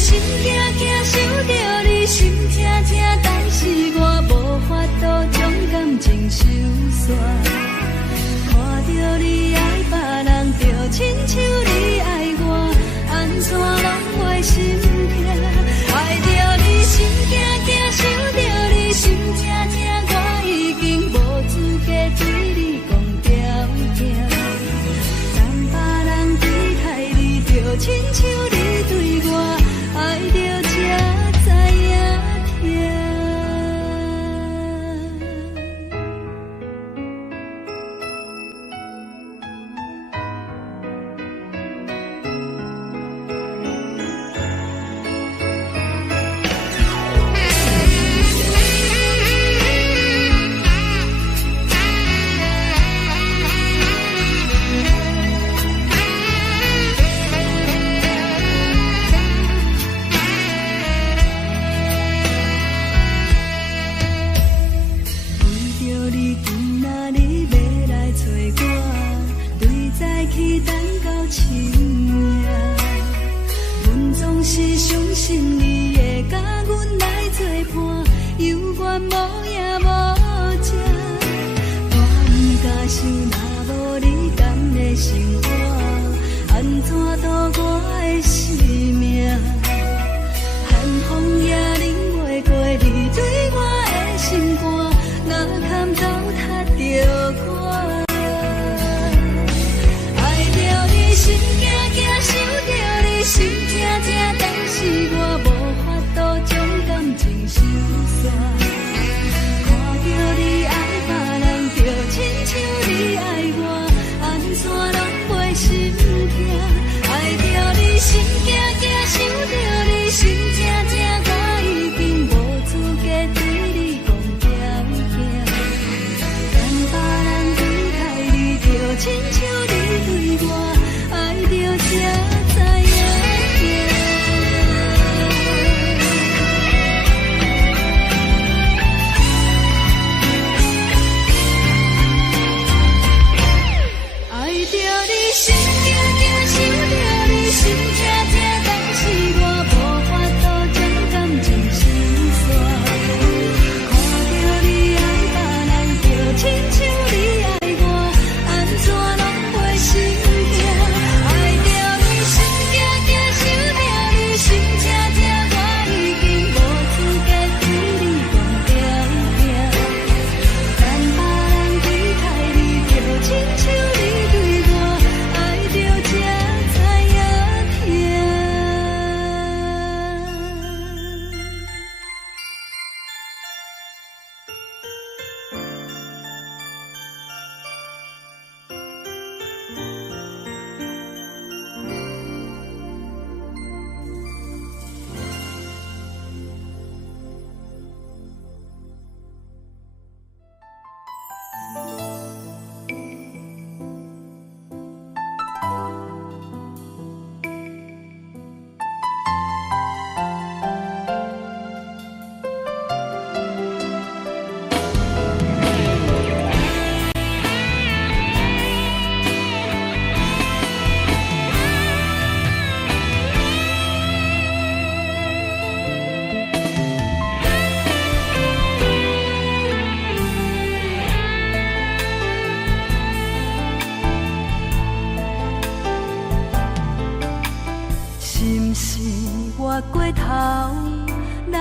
心惊惊，想着你心痛痛，但是我无法度将感情收煞。看着你爱别人，就亲像你爱我，安怎拢袂心痛？爱着你心惊惊，想着你心痛痛，我已经无资格对你讲条件。当别人对待你，就亲像你对我。爱着才知影痛。是相信你会甲阮来作伴，犹原无影无迹。我不敢想，若无你甘的生活，安怎度我的生命？寒风也忍袂过你对我的心肝，哪堪糟蹋着我？爱着你心惊惊，想着你心痛痛。是我无法度将感情收煞，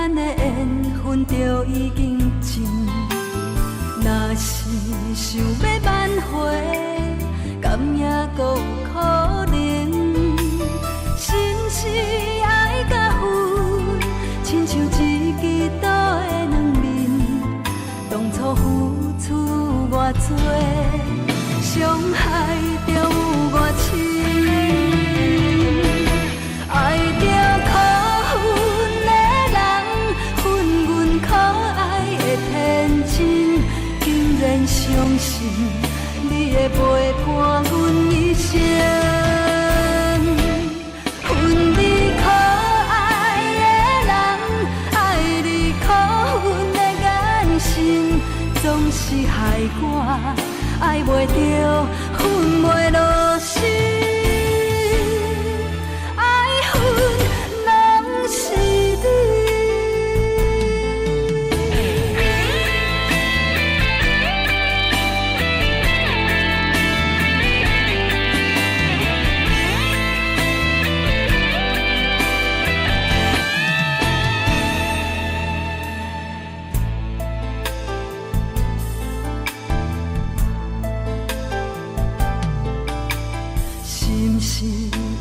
咱的缘分就已经尽。若是想要挽回，敢也阁有可能？心是爱甲恨，亲像一支刀的两面，当初付出偌多，伤害着有偌深。爱着可恨的人，恨阮可爱的天真，竟然相信你会陪伴阮一生。恨你可爱的人，爱你可恨的眼神，总是害我爱袂着，恨袂落心。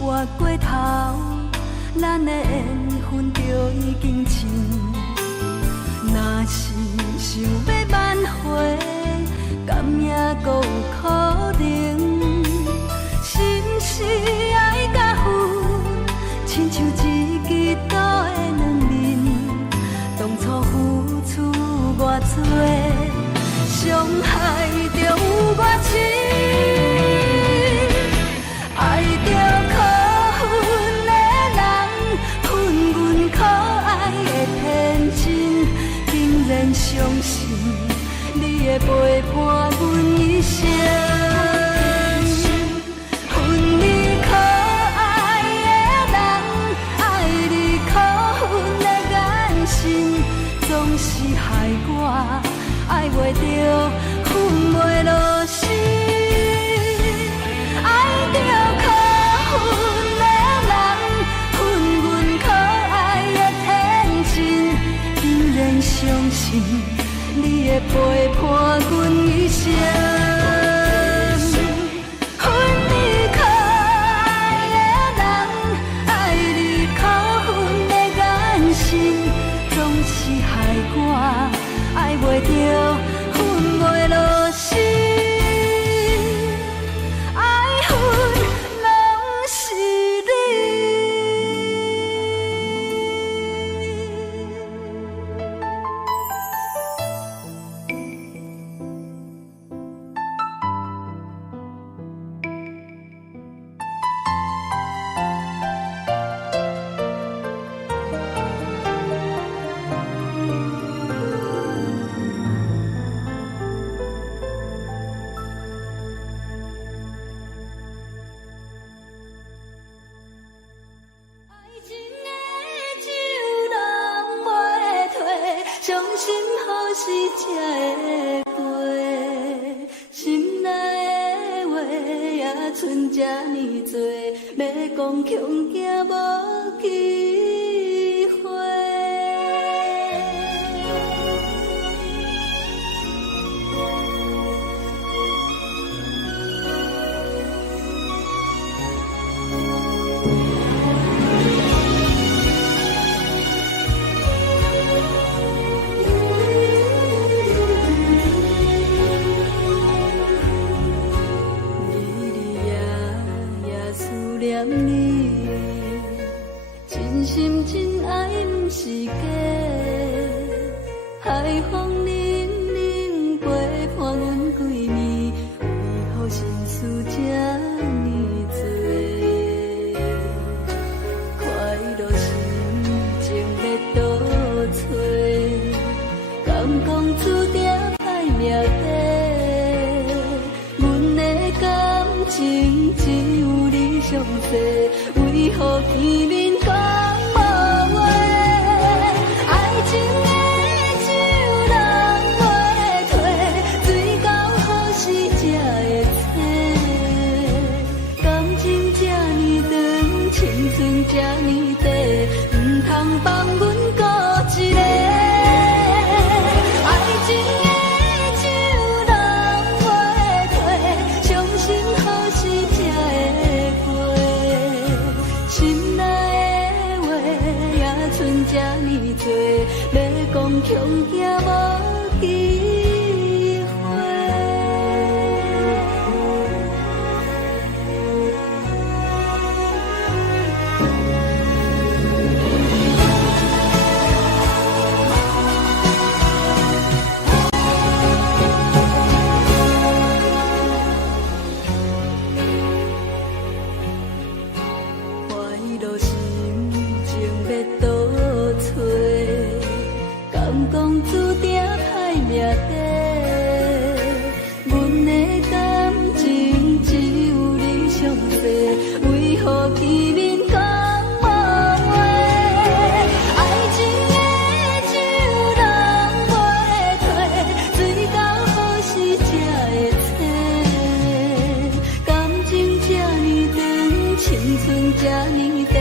越过头，咱的缘分就已经尽。若是想要挽回，敢也阁有可能？心是爱甲恨，亲像一支刀的两面，当初付出偌多，伤害着有偌深。爱着可恨的人，恨阮可爱的天真，竟然相信你会陪伴阮一生。恨你可爱的人，爱你可恨的眼神，总是害我爱袂着，恨袂落心。相信你会陪伴阮一生。恨你可爱的人，爱你可恨的眼神，总是害我爱袂着，恨袂落心。爱恨拢是你。伤心好事才会过，心内的话也剩这呢多，要讲恐惊无机会。你真心真爱不是假，海风冷冷陪伴阮几年，为何心事这呢多？快乐心情要倒找，敢讲注定歹命底？阮的感情只有你上多。为何见面讲无话？爱情的酒人袂退，水到何时才会醒？感情这呢长，青春这呢短，唔通放阮孤一个。强行无机会。欢喜落心情要倒找，敢讲注定歹命底。阮的感情只有你上多，为何见面讲无话？爱情的酒人袂退，水到何时才会醒？感情这呢长，青春这呢短，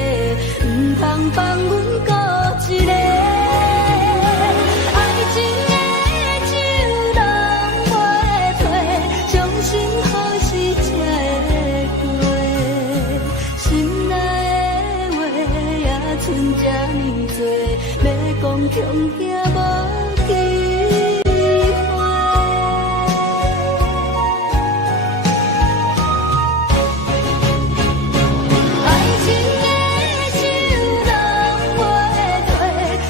唔通放阮孤一个。爱情的酒人袂退，伤心何时才会过？心内的话也剩这呢多，要讲强行无机会。爱情的酒人袂退，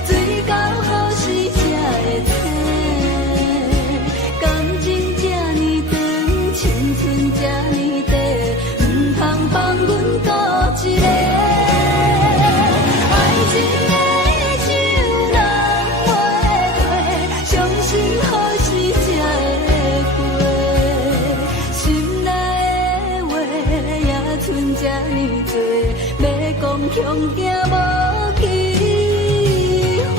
水到何时才会醒？感情这呢长，青春这呢短，唔通放阮孤一个。爱情的酒人袂退，伤心何时才会过？心内的话也剩这呢多，要讲强行无机会。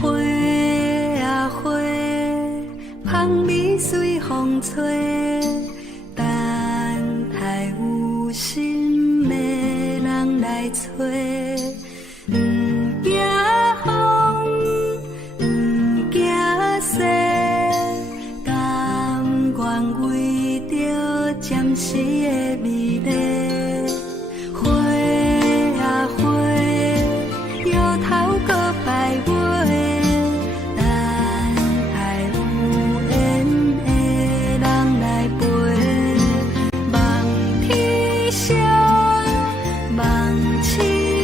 花啊花，香味随风吹，等待有心的人来找。不惊风，不惊雪，甘愿为着暂时的美丽。花啊花，摇头搁摆尾，等待有缘的人来陪。望天上，望星。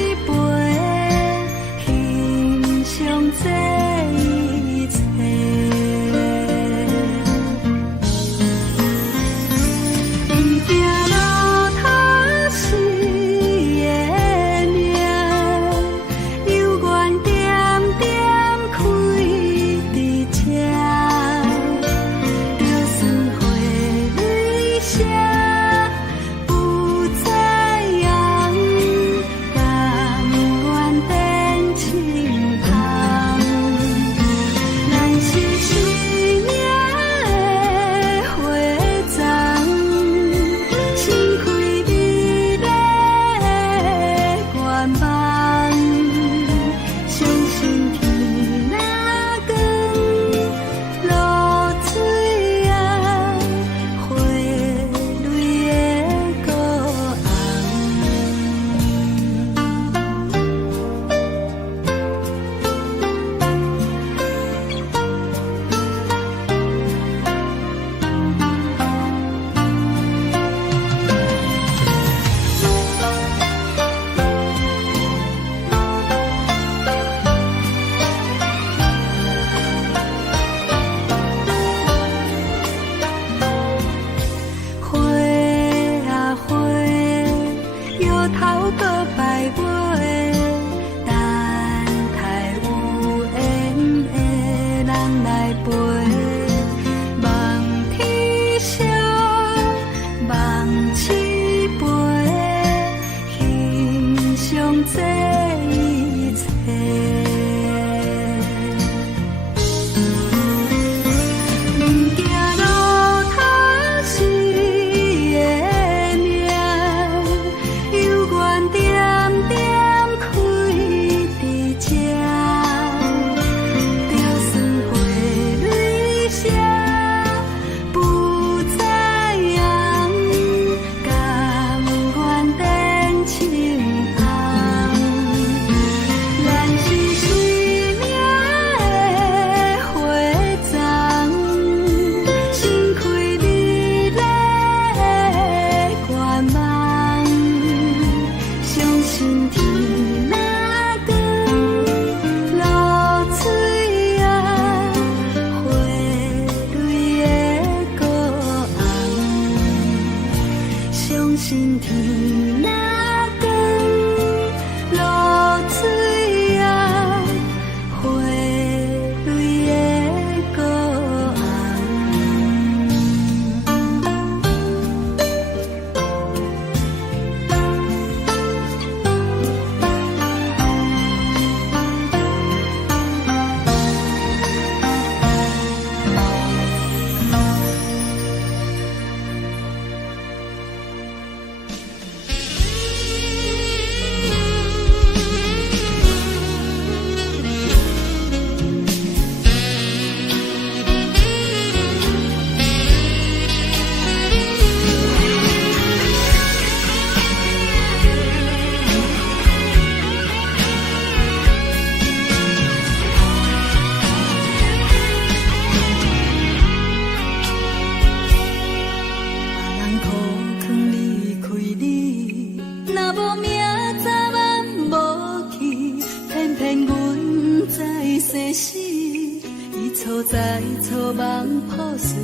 错在错梦破碎，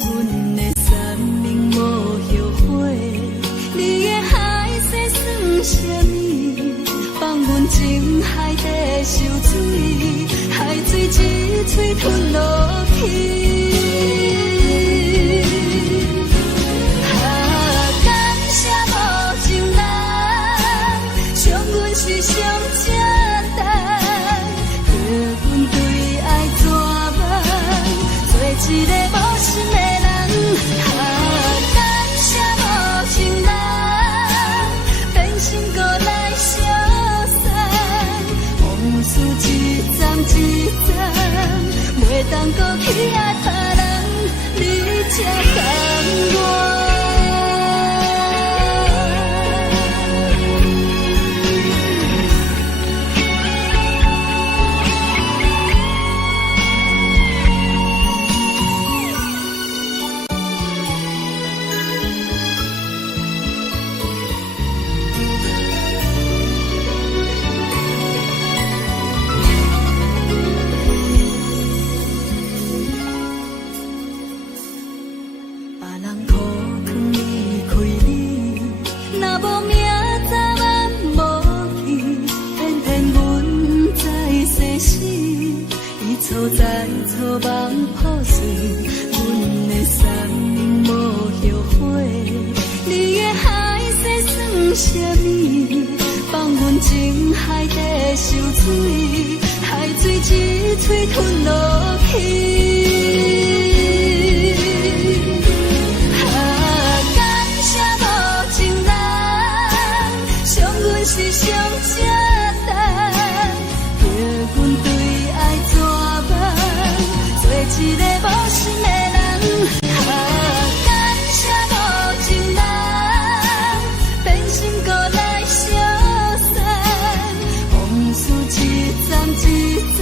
阮的生命无后悔。你的海誓算什么？放阮情海底受水，海水一嘴吞落去。感谢无情人，伤阮是上正重。阮对爱怎办？做一个无心的人。感谢无情人，变心搁来相送。往事一站一站，袂当搁去爱别人，你才甘愿。错在错梦破碎，阮的生命无后悔。你的海誓算什么？放阮情海底受水，海水一嘴吞落去。感谢无情人，伤阮是上正重。叫阮对爱怎办？做一个无心的人。感谢无情人，变心搁来相送。往事一站一站，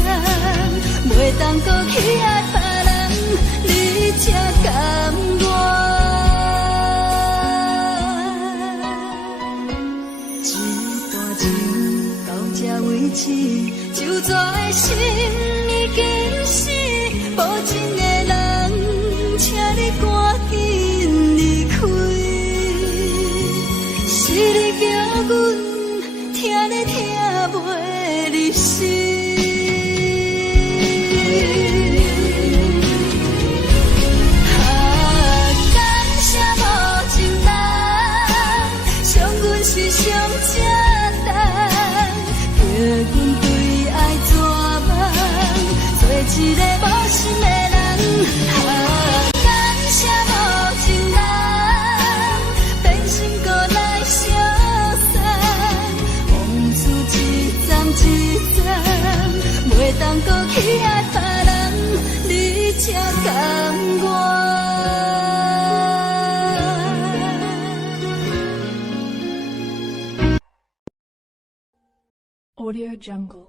袂当搁去爱别人，你才甘愿。一段情到这为止。就做的心已经死，无情的人，请你赶紧离开。是你叫阮听你听袂入心。感谢无情人，伤阮是上正重。叫阮对爱怎办？做一个无心的人。感谢无情人，变心搁来相送。往事一站一站，袂当搁去爱别人，你才甘愿。Audio Jungle.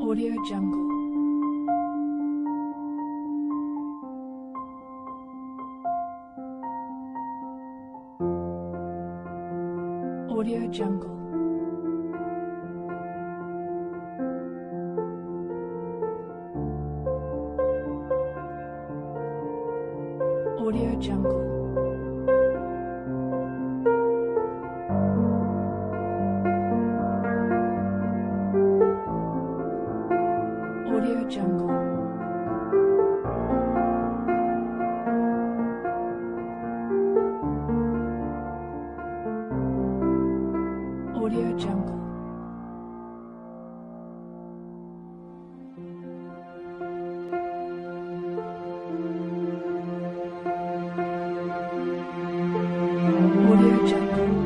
Audio Jungle. Audio Jungle. Audio Jungle. Audio Jungle. Audio Jungle. Audio Jungle.